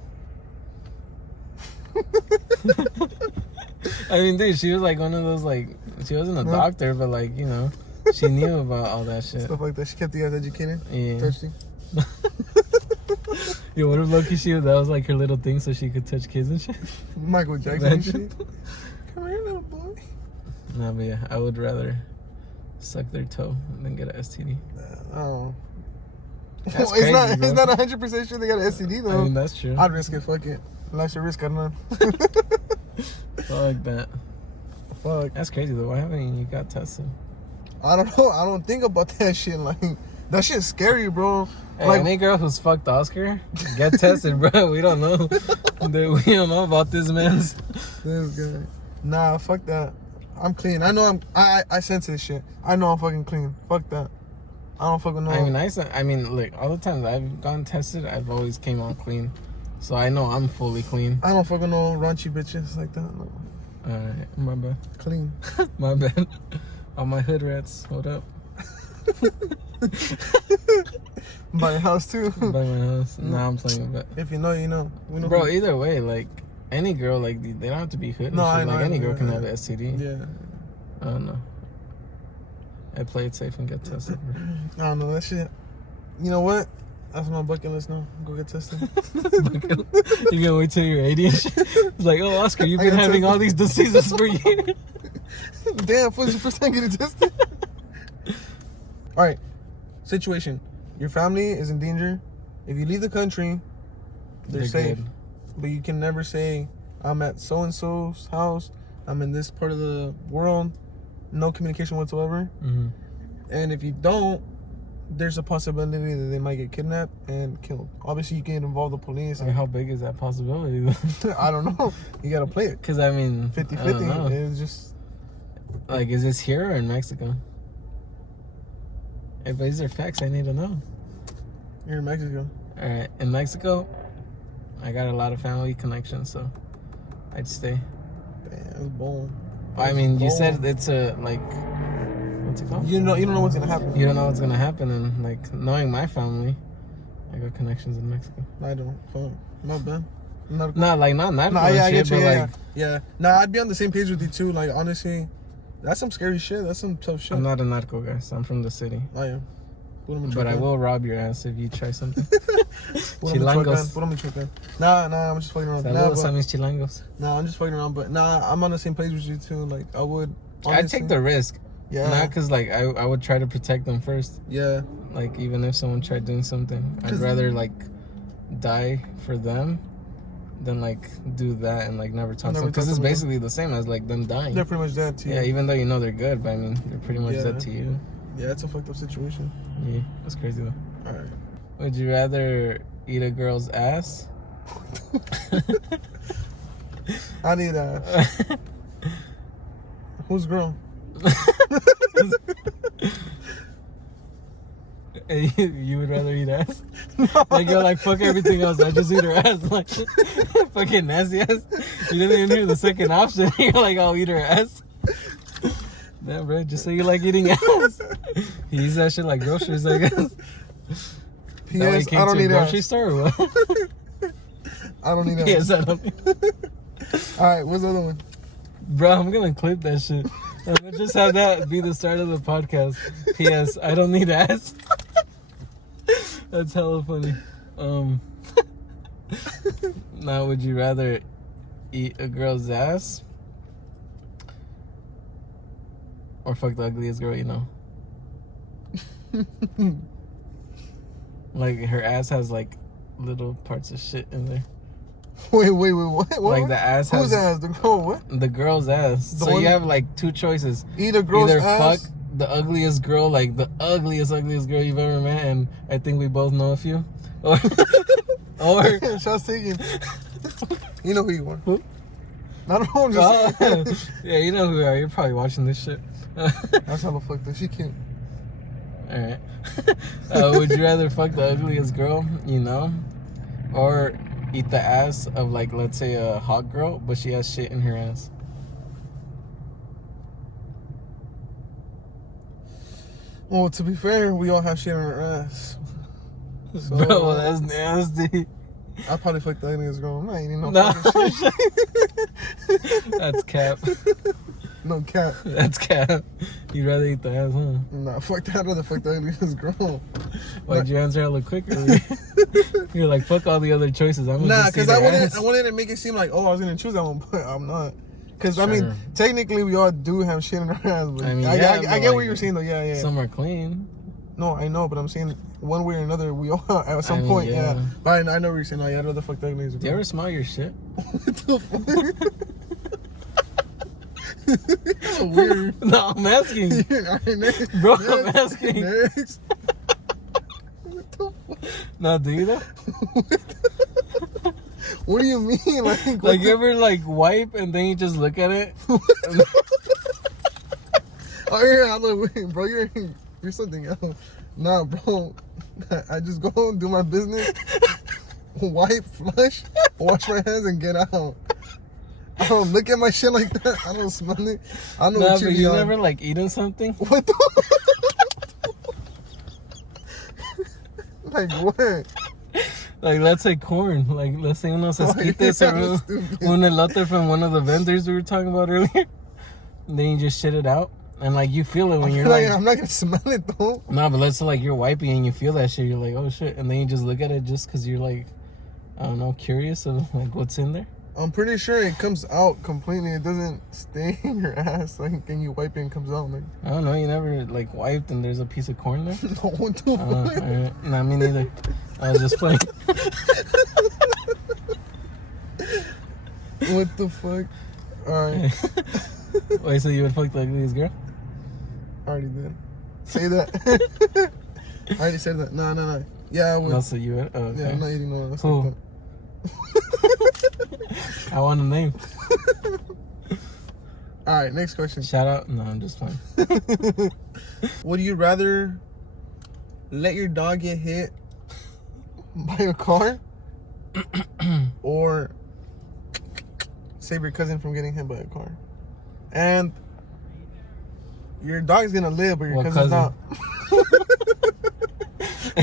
I mean, dude, she was like one of those, like, she wasn't a doctor, but like, you know, she knew about all that shit. Stuff like that. She kept you guys educated. Yeah. Thirsty. Yo, what if Loki that was like her little thing so she could touch kids and shit? Michael Jackson and shit. Come here, little boy. Nah, but yeah, I would rather suck their toe than get an STD. Oh. That's It's crazy, not 100% sure they got an STD though. I mean, that's true. I'd risk it. Fuck it. Life's a risk, I don't know. Fuck that. Fuck. That's crazy though. Why haven't you got tested? I don't know. I don't think about that shit. Like, That shit's scary, bro. Hey, like any girl who's fucked Oscar, get tested, bro. We don't know. We don't know about this man's. This guy. Nah, fuck that. I'm clean. I know I sense this shit. I know I'm fucking clean. Fuck that. I don't fucking know. I mean, like, all the times I've gone tested, I've always came out clean. So I know I'm fully clean. I don't fucking know raunchy bitches like that. No. Alright, my bad. Clean. My bad. All my hood rats, what up? Buy a house too. By my house. Nah, I'm playing with that. If you know, you know. We know. Bro, either way, like, any girl, like, they don't have to be hood. No, and shit. I know. Like, any girl can yeah. have STD. Yeah. I don't know. I play it safe and get tested, bro. I don't know that shit. You know what? That's on my bucket list now. Go get tested. You gonna wait till you're 80 and shit? It's like, oh, Oscar, you've been having all these diseases for years. Damn, when's your first time getting tested? All right. Situation. Your family is in danger. If you leave the country, they're safe. Good. But you can never say, I'm at so-and-so's house. I'm in this part of the world. No communication whatsoever. Mm-hmm. And if you don't, there's a possibility that they might get kidnapped and killed. Obviously, you can't involve the police. Like, how big is that possibility? I don't know. You got to play it. Because, I mean, 50-50. It's just... Like, is this here or in Mexico? If these are facts, I need to know. You're in Mexico. All right. In Mexico, I got a lot of family connections, so I'd stay. Damn, that's bold. I mean, you said it's a, like... What's it called? You don't know what's gonna happen. You don't know what's gonna happen, and like knowing my family, I got connections in Mexico. I don't. Fuck. Not bad. Not Yeah, I get you. Yeah. Nah, I'd be on the same page with you too. Like honestly, that's some scary shit. That's some tough shit. I'm not a narco guy, so I'm from the city. I am. But I will rob your ass if you try something. Chilangos. Put on my truck, man. Nah, I'm just fucking around. Saludos a mis chilangos. Nah, I'm just fucking around. But nah, I'm on the same page with you too. Like I would. I'd take the risk. Yeah. Not because, like, I would try to protect them first. Yeah. Like, even if someone tried doing something, I'd rather, like, die for them than, like, do that and, like, never talk to them. Because it's basically the same as, like, them dying. They're pretty much dead to you. Yeah, even though you know they're good, but, I mean, they're pretty much dead to you. Yeah, it's a fucked up situation. Yeah, that's crazy, though. All right. Would you rather eat a girl's ass? I need ass. Who's girl? You would rather eat ass? No. Like you're like, fuck everything else, I just eat her ass. Like fucking nasty ass. You didn't even hear the second option. You're like, I'll eat her ass. Damn, bro, just say you like eating ass. He eats that shit like groceries, I guess. P.S. I don't need grocery ass. Store or what? I don't need ass. P.S. I don't need. Alright, what's the other one? Bro, I'm gonna clip that shit. I'm gonna just have that be the start of the podcast. P.S. I don't need ass. That's hella funny. Now, would you rather eat a girl's ass or fuck the ugliest girl you know? Like her ass has like little parts of shit in there. Wait, what? Like the ass has... Whose ass? The girl, what? The girl's ass. So you have like two choices. Either girl's Either ass. fuck the ugliest girl, like the ugliest girl you've ever met, and I think we both know a few. Or Shots taken. You know who you are. Who? I don't know, I'm just saying. Yeah, you know who you are. You're probably watching this shit. That's how the fuck that she cute. Alright. Would you rather fuck the ugliest girl you know, or eat the ass of, like, let's say a hot girl, but she has shit in her ass? Well, to be fair, we all have shit in our ass. So, bro, that's nasty. I'll probably fuck the ugliest girl. I'm not eating no Nah. fucking shit. That's cap. No cap. That's cap. You'd rather eat the ass, huh? Nah, fuck that. I'd rather fuck the ugliest girl. Why'd you answer hella quick? You're like, fuck all the other choices. I'm nah, because I wanted to make it seem like, oh, I was going to choose that one, but I'm not. Because, I mean, technically, we all do have shit in our ass. But I mean, I get what you're saying, though. Yeah. Some are clean. No, I know, but I'm saying one way or another, we all, at some point, yeah. But I know what you're saying. I'd rather fuck the ugliest girl. Do you ever smell your shit? What the fuck? So weird. No, I'm asking. Right, next. Bro, I'm asking. Next. the fuck? No, do you though? What do you mean? Like you ever like wipe and then you just look at it? Oh yeah, I'm like, wait, bro, you're something else. Nah, bro. I just go and do my business, wipe, flush, wash my hands, and get out. I don't look at my shit like that. I don't smell it. I know what but you never like eaten something? What the? Like what? Like let's say corn. Like let's say unos esquites or un elote from one of the vendors we were talking about earlier. And then you just shit it out. And like you feel it when you're like, I'm not gonna smell it though. No, but let's say like you're wiping and you feel that shit. You're like, oh shit. And then you just look at it just because you're like, I don't know, curious of like what's in there. I'm pretty sure it comes out completely. It doesn't stay in your ass. Like, and you wipe it and it comes out. Like, I don't know. You never like wiped and there's a piece of corn there? No, what the fuck? Nah, me neither. I was just playing. What the fuck? Alright. Wait, so you would fuck the ugliest girl? I already did. Say that. I already said that. No. Yeah, I would. No, so you would? Oh, okay. Yeah, I'm not eating no ass. Cool. I want a name. Alright, next question. Shout out. No, I'm just playing. Would you rather let your dog get hit by a car or save your cousin from getting hit by a car? And your dog's gonna live, but your cousin's not.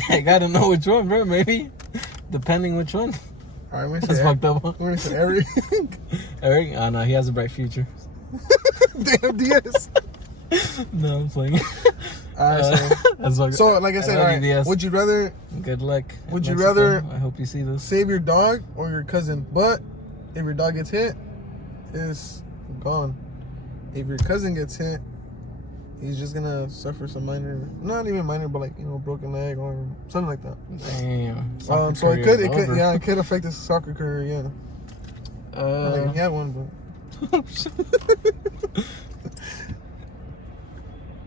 I gotta know which one, bro. Maybe depending which one. Alright, we're That's fucked up. We're gonna say Eric. Eric? Oh no, he has a bright future. Damn, DS. No, I'm playing. Alright, so like I said, alright, would you rather? Good luck. Would you rather? I hope you see this. Save your dog or your cousin, but if your dog gets hit, it's gone. If your cousin gets hit, he's just gonna suffer some minor, not even minor, but like, you know, broken leg or something like that. Damn. So it could affect his soccer career. Yeah. Like he had one, but.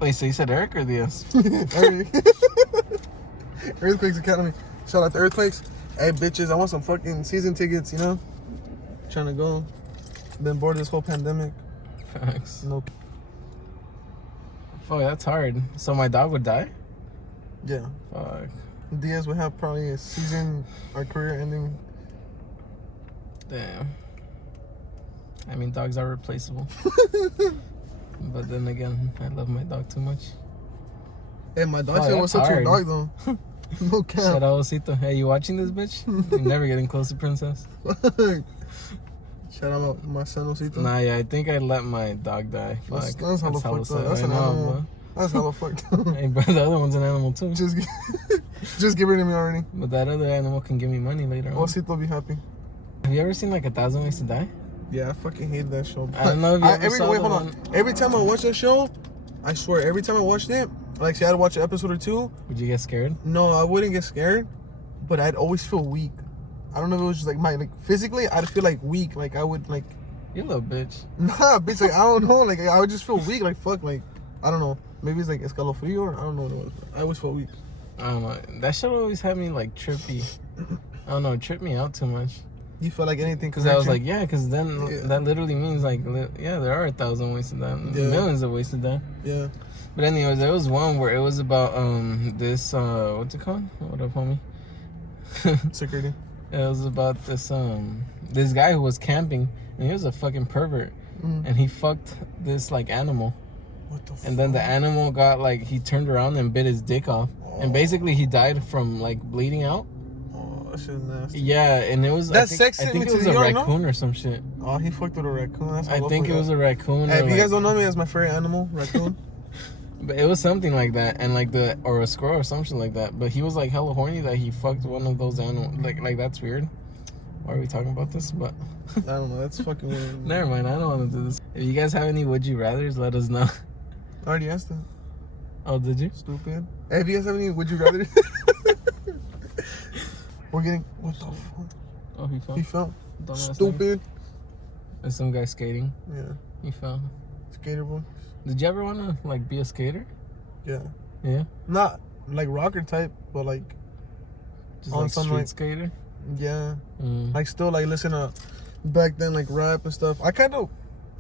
Wait, so you said Eric or DS? Eric. Earthquakes Academy. Shout out to Earthquakes. Hey bitches, I want some fucking season tickets. You know, trying to go. Been bored this whole pandemic. Facts. Nope. Fuck, that's hard. So my dog would die? Yeah. Fuck. Diaz would have probably a season or career ending. Damn. I mean, dogs are replaceable. But then again, I love my dog too much. Hey, my dog said, what's up to your dog though? No cap. Shout out, Osito. Hey, you watching this, bitch? You're never getting close to Princess. Shout out my son, Osito. Nah, yeah, I think I'd let my dog die. Fuck. That's hella fucked up. That's an animal. That's hella fucked up. Hey, but the other one's an animal too. Just give it to me already. But that other animal can give me money later on. Osito will be happy. Have you ever seen like 1,000 Ways to Die? Yeah, I fucking hate that show. I don't know if you ever saw hold on. Every time I watch that show, I swear, every time I watched it, like say I had to watch an episode or two. Would you get scared? No, I wouldn't get scared, but I'd always feel weak. I don't know if it was just like physically, I'd feel like weak. Like I would like. You little bitch. Nah, bitch. Like I don't know. Like I would just feel weak. Like fuck. Like I don't know. Maybe it's like escalofrío or I don't know what it was. I always felt weak. I don't know. That shit always had me like trippy. I don't know. It tripped me out too much. You felt like anything? Because I was like, yeah. Because then that literally means like, yeah, there are 1,000 ways to die. Millions of ways to die. Yeah. But anyways, there was one where it was about this what's it called? What up, homie? Security. It was about this guy who was camping and he was a fucking pervert and he fucked this like animal. What the fuck? And then the animal got like he turned around and bit his dick off and basically he died from like bleeding out. Oh, that shit's nasty. Yeah, and it was I think it was a raccoon or some shit. Oh, he fucked with a raccoon. I think it was a raccoon. Hey, if you guys don't know me, that's my favorite animal, raccoon. But it was something like that, and like or a squirrel or something like that. But he was like hella horny that he fucked one of those animals. Like that's weird. Why are we talking about this? But I don't know. That's fucking weird. Never mind. I don't want to do this. If you guys have any would you rather's, let us know. I already asked that. Oh, did you? Stupid. Hey, if you guys have any would you rather, we're getting what the fuck? Oh, he fell. He fell. Stupid. There's some guy skating. Yeah. He fell. Skater boy. Did you ever want to like be a skater? Yeah. Yeah. Not like rocker type, but like Just on like some street skater. Yeah. Like still like listen to back then like rap and stuff.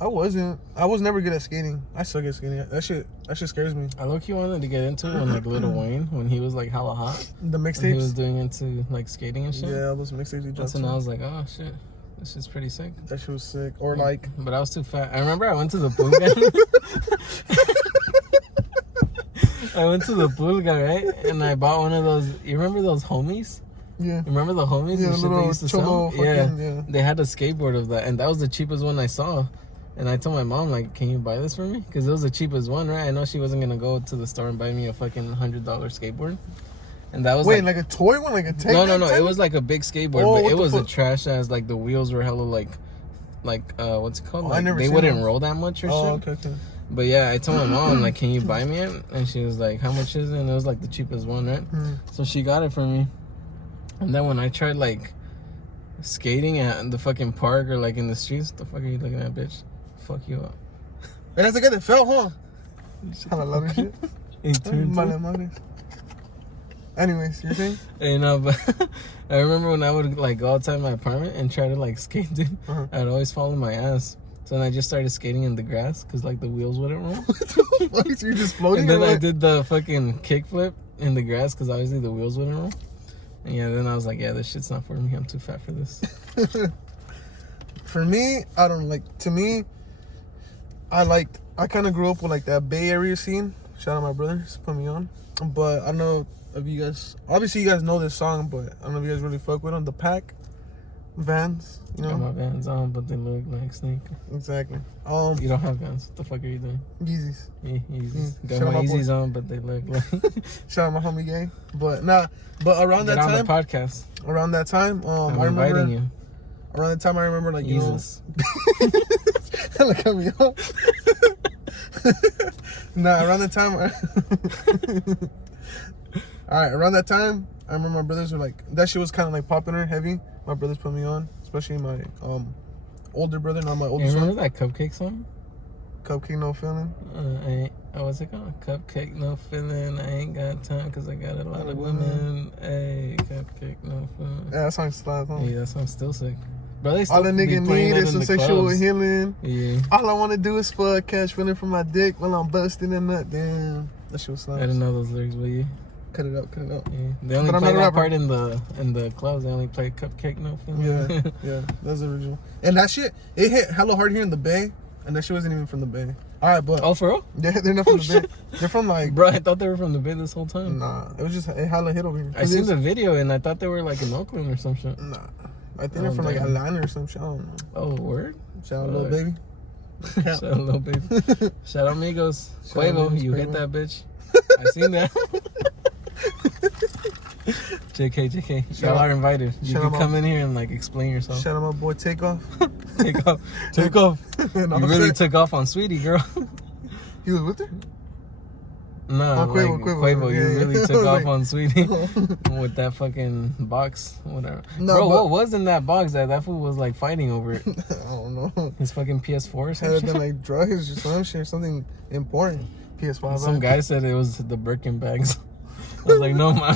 I was never good at skating. I suck at skating. That shit scares me. I low-key wanted to get into it when like Lil Wayne, when he was like hella hot. The mixtapes? He was doing into like skating and shit. Yeah, those mixtapes he dropped. And I was like, oh shit, this shit's pretty sick. That shit was sick. Or like... But I was too fat. I remember I went to the Pulga. I went to the Pulga, right? And I bought one of those, you remember those homies? Yeah. Remember the homies? Yeah, the shit they used to sell? Yeah. They had a skateboard of that, and that was the cheapest one I saw. And I told my mom, like, can you buy this for me? Because it was the cheapest one, right? I know she wasn't going to go to the store and buy me a fucking $100 skateboard. And that was wait, like a toy one? Like a tank? No. It was like a big skateboard, but it was a trash ass. Like, the wheels were hella, like what's it called? Like, they wouldn't roll that much or shit. Okay. But yeah, I told my mom, like, can you buy me it? And she was like, how much is it? And it was like the cheapest one, right? So she got it for me. And then when I tried, like, skating at the fucking park or, like, in the streets, what the fuck are you looking at, bitch? Fuck you up. And that's the guy that fell, huh? I love that shit. Anyways, you're saying? You know, but I remember when I would, like, go outside my apartment and try to, like, skate, dude. I'd always fall on my ass. So then I just started skating in the grass because, like, the wheels wouldn't roll. What the fuck? So you're just floating? And then I did the fucking kickflip in the grass because obviously the wheels wouldn't roll. And yeah, then I was like, yeah, this shit's not for me. I'm too fat for this. For me, I don't like, to me, I kind of grew up with like that Bay Area scene. Shout out my brothers, put me on. But I don't know if you guys, obviously you guys know this song, but I don't know if you guys really fuck with them. The Pack, Vans, you know. I got my Vans on, but they look like Snake. Exactly. You don't have Vans. What the fuck are you doing? Yeezys. Yeah, Yeezys. Got my Yeezys on, but they look like. Shout out my homie gang. But but around that time. Get on the podcast. Around that time, I'm inviting you. Around that time, I remember like Jesus. Look at me up. Around that time. All right, around that time, I remember my brothers were like, that shit was kind of like popular, heavy. My brothers put me on, especially my older brother, not my oldest one. Remember that Cupcake song? Cupcake No Feeling? What's it called? Cupcake No Feeling. I ain't got time because I got a lot of women. Hey, Cupcake No Feeling. Yeah, that song's still, huh? Yeah, that song's still sick. Bro, they still all the nigga need is some sexual clubs. Healing. Yeah. All I want to do is fuck, catch feeling from my dick while I'm busting a nut. Damn. That shit was slaps. I didn't know those lyrics, but yeah. Cut it out. Yeah. They only play that part in the clubs. They only play Cupcake No Feeling. Yeah, that's the original. And that shit, it hit hella hard here in the Bay, and that shit wasn't even from the Bay. All right, but for real? Yeah, they're not from the Bay. They're from like. Bro, I thought they were from the Bay this whole time. Nah, it was just it hella hit over here. I seen the video and I thought they were like in Oakland or some shit. Nah, I think they're from like Atlanta or some shit. I don't know. Oh, word? Shout out, Lil Baby. Shout out, Lil Baby. Shout out, Migos. Quavo, you hit that bitch. I seen that. JK. Y'all are invited. You can come in here and like explain yourself. Shout out my boy Takeoff. Take off. You really took off on Sweetie, girl. He was with her? No, Quavo. You really took off on Sweetie with that fucking box, whatever. No, bro, what was in that box that fool was like fighting over it? I don't know. His fucking PS4 or something? Had it been like drugs or some shit or something important. PS5. Some guy said it was the Birkin bags. I was like, no, man.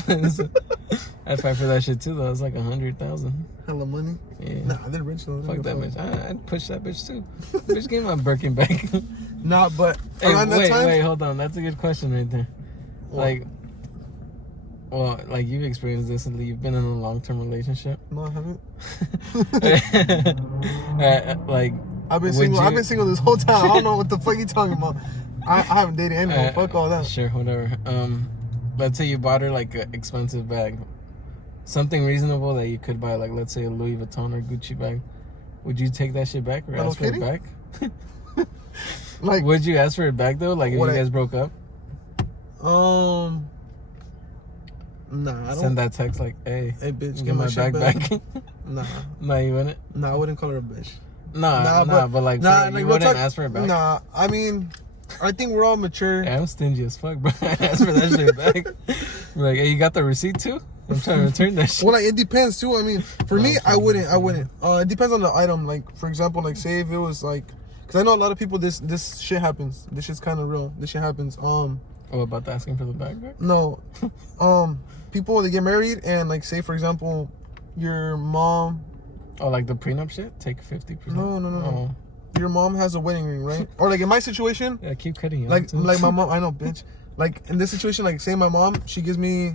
I'd fight for that shit too, though. It's like 100,000. Hella money. Yeah. Nah, they're rich though. Fuck that bitch. I'd push that bitch too. Bitch, give me my Birkin bag. Nah, but around that time. Wait, hold on. That's a good question right there. What? Like you've experienced this, and you've been in a long-term relationship. No, I haven't. Like I've been single. I've been single this whole time. I don't know what the fuck you talking about. I haven't dated anyone. Fuck all that. Sure, whatever. Let's say you bought her like an expensive bag, something reasonable that you could buy, like let's say a Louis Vuitton or Gucci bag. Would you take that shit back or ask for it back? Like, would you ask for it back though? Like if you guys broke up? Nah, I don't. Send that text like, hey bitch, get my bag back. Nah, you wouldn't? Nah, I wouldn't call her a bitch. Nah, but like, you wouldn't ask for it back? Nah, I mean, I think we're all mature. Yeah, I'm stingy as fuck, bro. I asked for that shit back. We're like, hey, you got the receipt too? I'm trying to return that shit. Well, like, it depends too. I mean, for me, I wouldn't. It depends on the item. Like, for example, like, say if it was like, because I know a lot of people, this shit happens. This shit's kind of real. This shit happens. Oh, about asking for the bag back? No. People, they get married and, like, say, for example, your mom... Oh, like the prenup shit? Take 50%? No. Your mom has a wedding ring, right? Or, like, in my situation... Yeah, keep cutting it. Like my mom... I know, bitch. Like, in this situation, like, say my mom, she gives me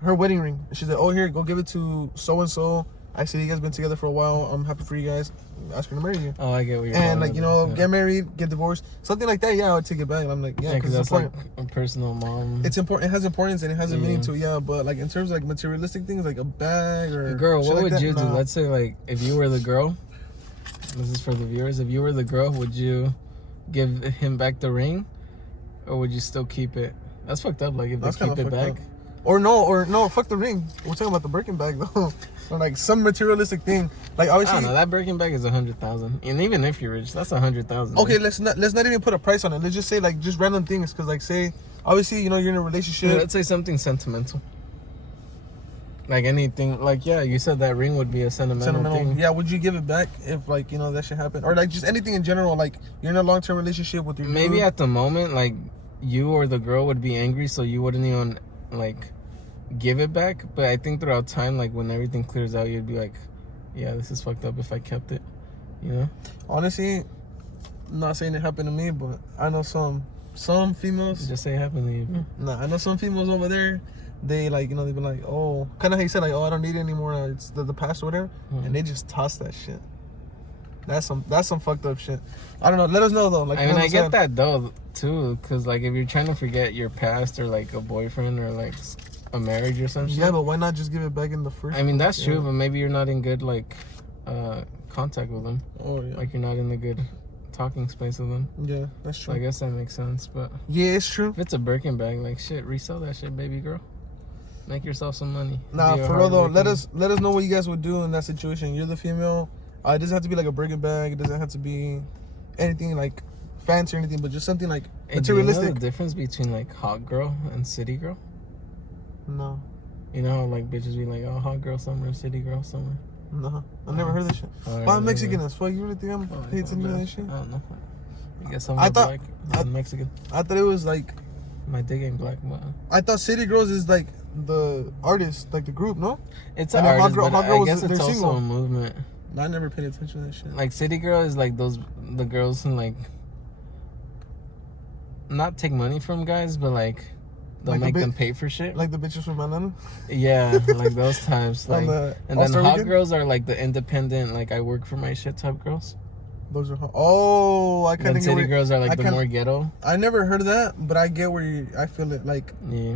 her wedding ring. She's like, oh, here, go give it to so-and-so. I said, you guys been together for a while. I'm happy for you guys. Ask her to marry you. Oh, I get what you're saying. And, like, get married, get divorced. Something like that, I would take it back. I'm like, because that's like a personal mom. It's important. It has importance and it has a meaning to it, but, like, in terms of, like, materialistic things, like a bag or... Girl, what would you do? Let's say, like, if you were the girl, this is for the viewers, if you were the girl, would you give him back the ring? Or would you still keep it? That's fucked up, like, if they keep it back. Or no, fuck the ring. We're talking about the Birkin bag, though. Or, like, some materialistic thing. Like, obviously... I don't know, that Birkin bag is $100,000. And even if you're rich, that's $100,000. Okay, let's not even put a price on it. Let's just say, like, just random things. Because, like, say, obviously, you know, you're in a relationship. Yeah, let's say something sentimental. Like anything, like, yeah, you said that ring would be a sentimental thing. Yeah, would you give it back if, like, you know, that shit happened? Or, like, just anything in general, like, you're in a long-term relationship with your Maybe at the moment, like, you or the girl would be angry, so you wouldn't even, like, give it back. But I think throughout time, like, when everything clears out, you'd be like, yeah, this is fucked up if I kept it, you know? Honestly, I'm not saying it happened to me, but I know some females. Just say it happened to you, bro. Nah, I know some females over there. They, like, you know, they've been like, oh, kind of how you said, like, oh, I don't need it anymore. It's the past or whatever. And they just toss that shit. That's some fucked up shit. I don't know. Let us know, though. Like, I mean, I get that, though, too. Because, like, if you're trying to forget your past or, like, a boyfriend or, like, a marriage or something. Yeah, but why not just give it back in the first? I mean, that's true, but maybe you're not in good, like, contact with them. Oh, yeah. Like, you're not in the good talking space with them. Yeah, that's true. So I guess that makes sense, but... Yeah, it's true. If it's a Birkin bag, like, shit, resell that shit, baby girl. Make yourself some money. Nah, for real though, let us know what you guys would do in that situation. You're the female. It doesn't have to be like a Birkin bag. It doesn't have to be anything like fancy or anything, but just something like materialistic. Do you know the difference between like hot girl and city girl? No. You know how like bitches be like, oh, hot girl summer, city girl summer? No, I've never heard of this shit. Well, I'm Mexican as fuck. You really think I'm paying attention to that shit? I don't know. I guess I'm black. I'm Mexican. I thought it was like... My dick ain't black, but... I thought City Girls is like the artist, like the group, no? It's an artist, but I guess it's also a movement. I never paid attention to that shit. Like City Girl is like the girls who like... Not take money from guys, but like... They'll like make them pay for shit. Like the bitches from Atlanta? Yeah, like those types. Like, and then hot girls are like the independent, like I work for my shit type girls. Those are hot. Oh, I kind of get city girls are like the more ghetto. I never heard of that, but I get where I feel it like. Yeah.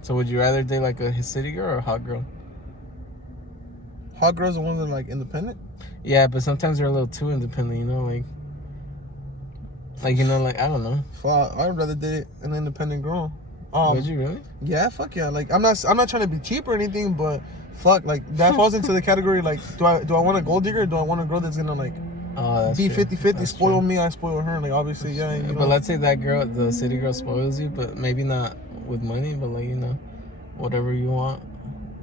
So would you rather date like a city girl or a hot girl? Hot girls are ones that are like independent? Yeah, but sometimes they're a little too independent, you know, like you know, like I don't know. I'd rather date an independent girl. Would you really? Yeah, fuck yeah. Like I'm not trying to be cheap or anything, but fuck, like that falls into the category like do I want a gold digger or do I want a girl that's gonna like be 50-50, spoil me, I spoil her, like obviously, yeah. You know? But let's say that girl, the city girl spoils you, but maybe not with money, but like, you know, whatever you want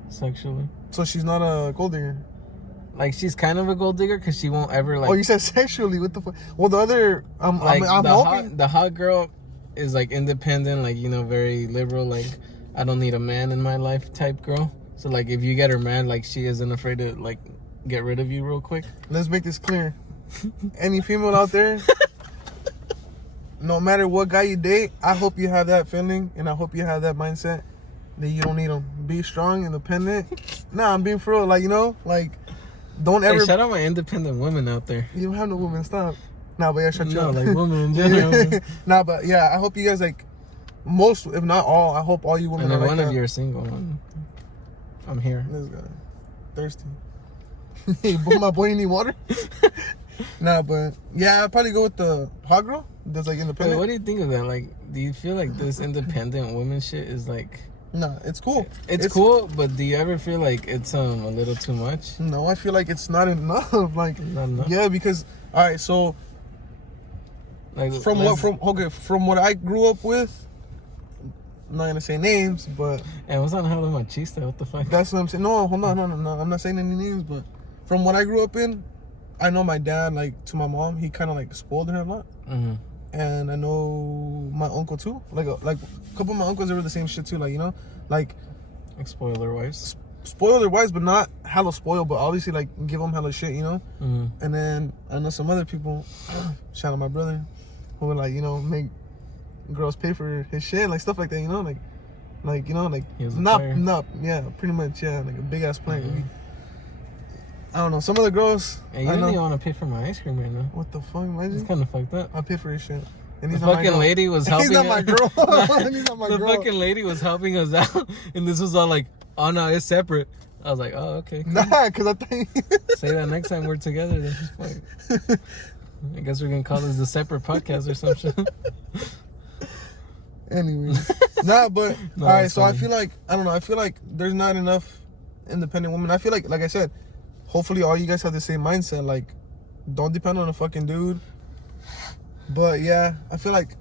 sexually. So she's not a gold digger? Like she's kind of a gold digger because she won't ever like... Oh, you said sexually, what the fuck? Well, the other, I'm hoping... The hot girl is like independent, like, you know, very liberal, like I don't need a man in my life type girl. So like if you get her mad, like she isn't afraid to like get rid of you real quick. Let's make this clear. Any female out there, no matter what guy you date, I hope you have that feeling and I hope you have that mindset that you don't need them. Be strong, independent. Nah, I'm being for real. Like, you know, like, don't ever... Hey, shout out my independent women out there. You don't have no women, stop. Nah, but yeah, shut you up. No, like women in general. Nah, but yeah, I hope you guys, like, most, if not all, I hope all you women and are like one of you are single. I'm here. This guy. Thirsty. Hey, my boy, you need water? Nah, but yeah, I'd probably go with the hot girl that's like independent. Wait, what do you think of that? Like, do you feel like this independent woman shit is like... Nah, it's cool. It's cool, but do you ever feel like it's a little too much? No, I feel like it's not enough. Like, not enough? Yeah, because all right, so like from what I grew up with, I'm not gonna say names, but and what's on hell of my cheese? What the fuck? That's what I'm saying. No, hold on, no. I'm not saying any names, but from what I grew up in, I know my dad, like to my mom, he kind of like spoiled her a lot. Mm-hmm. and I know my uncle too. Like a couple of my uncles, they were the same shit too. Like, you know, like spoiler wives. Spoil their wives, but not hella spoil, but obviously like give them hella shit, you know. Mm-hmm. And then I know some other people, shout out my brother, who would like, you know, make girls pay for his shit, like stuff like that, you know, like you know, like not yeah, pretty much, yeah, like a big ass player. Mm-hmm. I don't know. Some of the girls. Hey, you really want to pay for my ice cream right now? What the fuck? Imagine? It's kind of fucked up. I'll pay for his shit. And the fucking lady was helping. He's not my girl. He's not my girl. The fucking lady was helping us out, and this was all like, "Oh no, it's separate." I was like, "Oh, okay." Cool. Nah, cause I think. Say that next time we're together. Then it's fine. I guess we're gonna call this the separate podcast or some shit. Anyway, nah, but all right. So funny. I feel like I feel like there's not enough independent women. I feel like I said. Hopefully all you guys have the same mindset, like don't depend on a fucking dude. But yeah, I feel like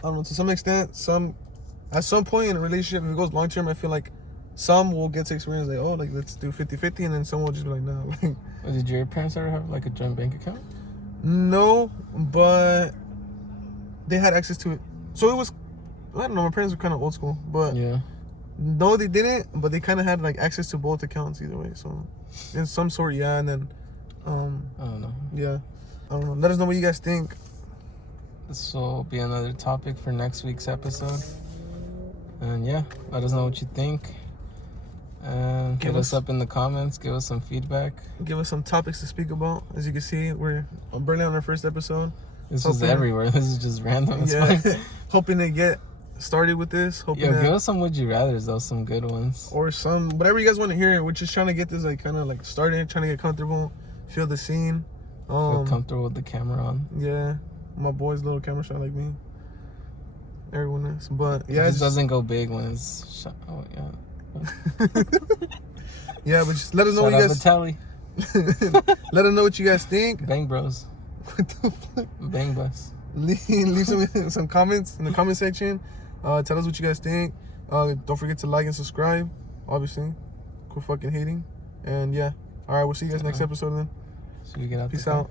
I don't know, to some extent, at some point in a relationship, if it goes long term, I feel like some will get to experience like, oh, like let's do 50-50, and then some will just be like, no. Did your parents ever have like a joint bank account? No, but they had access to it. So it was, I don't know, my parents were kind of old school, but yeah. No, they didn't, but they kind of had like access to both accounts either way. So, in some sort, yeah. And then, I don't know. Yeah, I don't know. Let us know what you guys think. This will be another topic for next week's episode. And yeah, let us know what you think. And hit us up in the comments. Give us some feedback. Give us some topics to speak about. As you can see, we're barely on our first episode. This is everywhere. This is just random. Yeah. Hoping to get started with this. Give us some would you rathers though, some good ones, or some whatever you guys want to hear. We're just trying to get this like kind of like started, trying to get comfortable, feel the scene, feel comfortable with the camera on. Yeah, my boy's little camera shot like me. Everyone is, but yeah, it just doesn't go big when it's shot. Oh yeah. Yeah, but just let us know what you guys. Let us know what you guys think. Bang bros. What the fuck? Bang bus. Leave some comments in the comment section. Tell us what you guys think. Don't forget to like and subscribe. Obviously, quit fucking hating. And yeah, all right, we'll see you guys next episode then. So we get out. Peace out.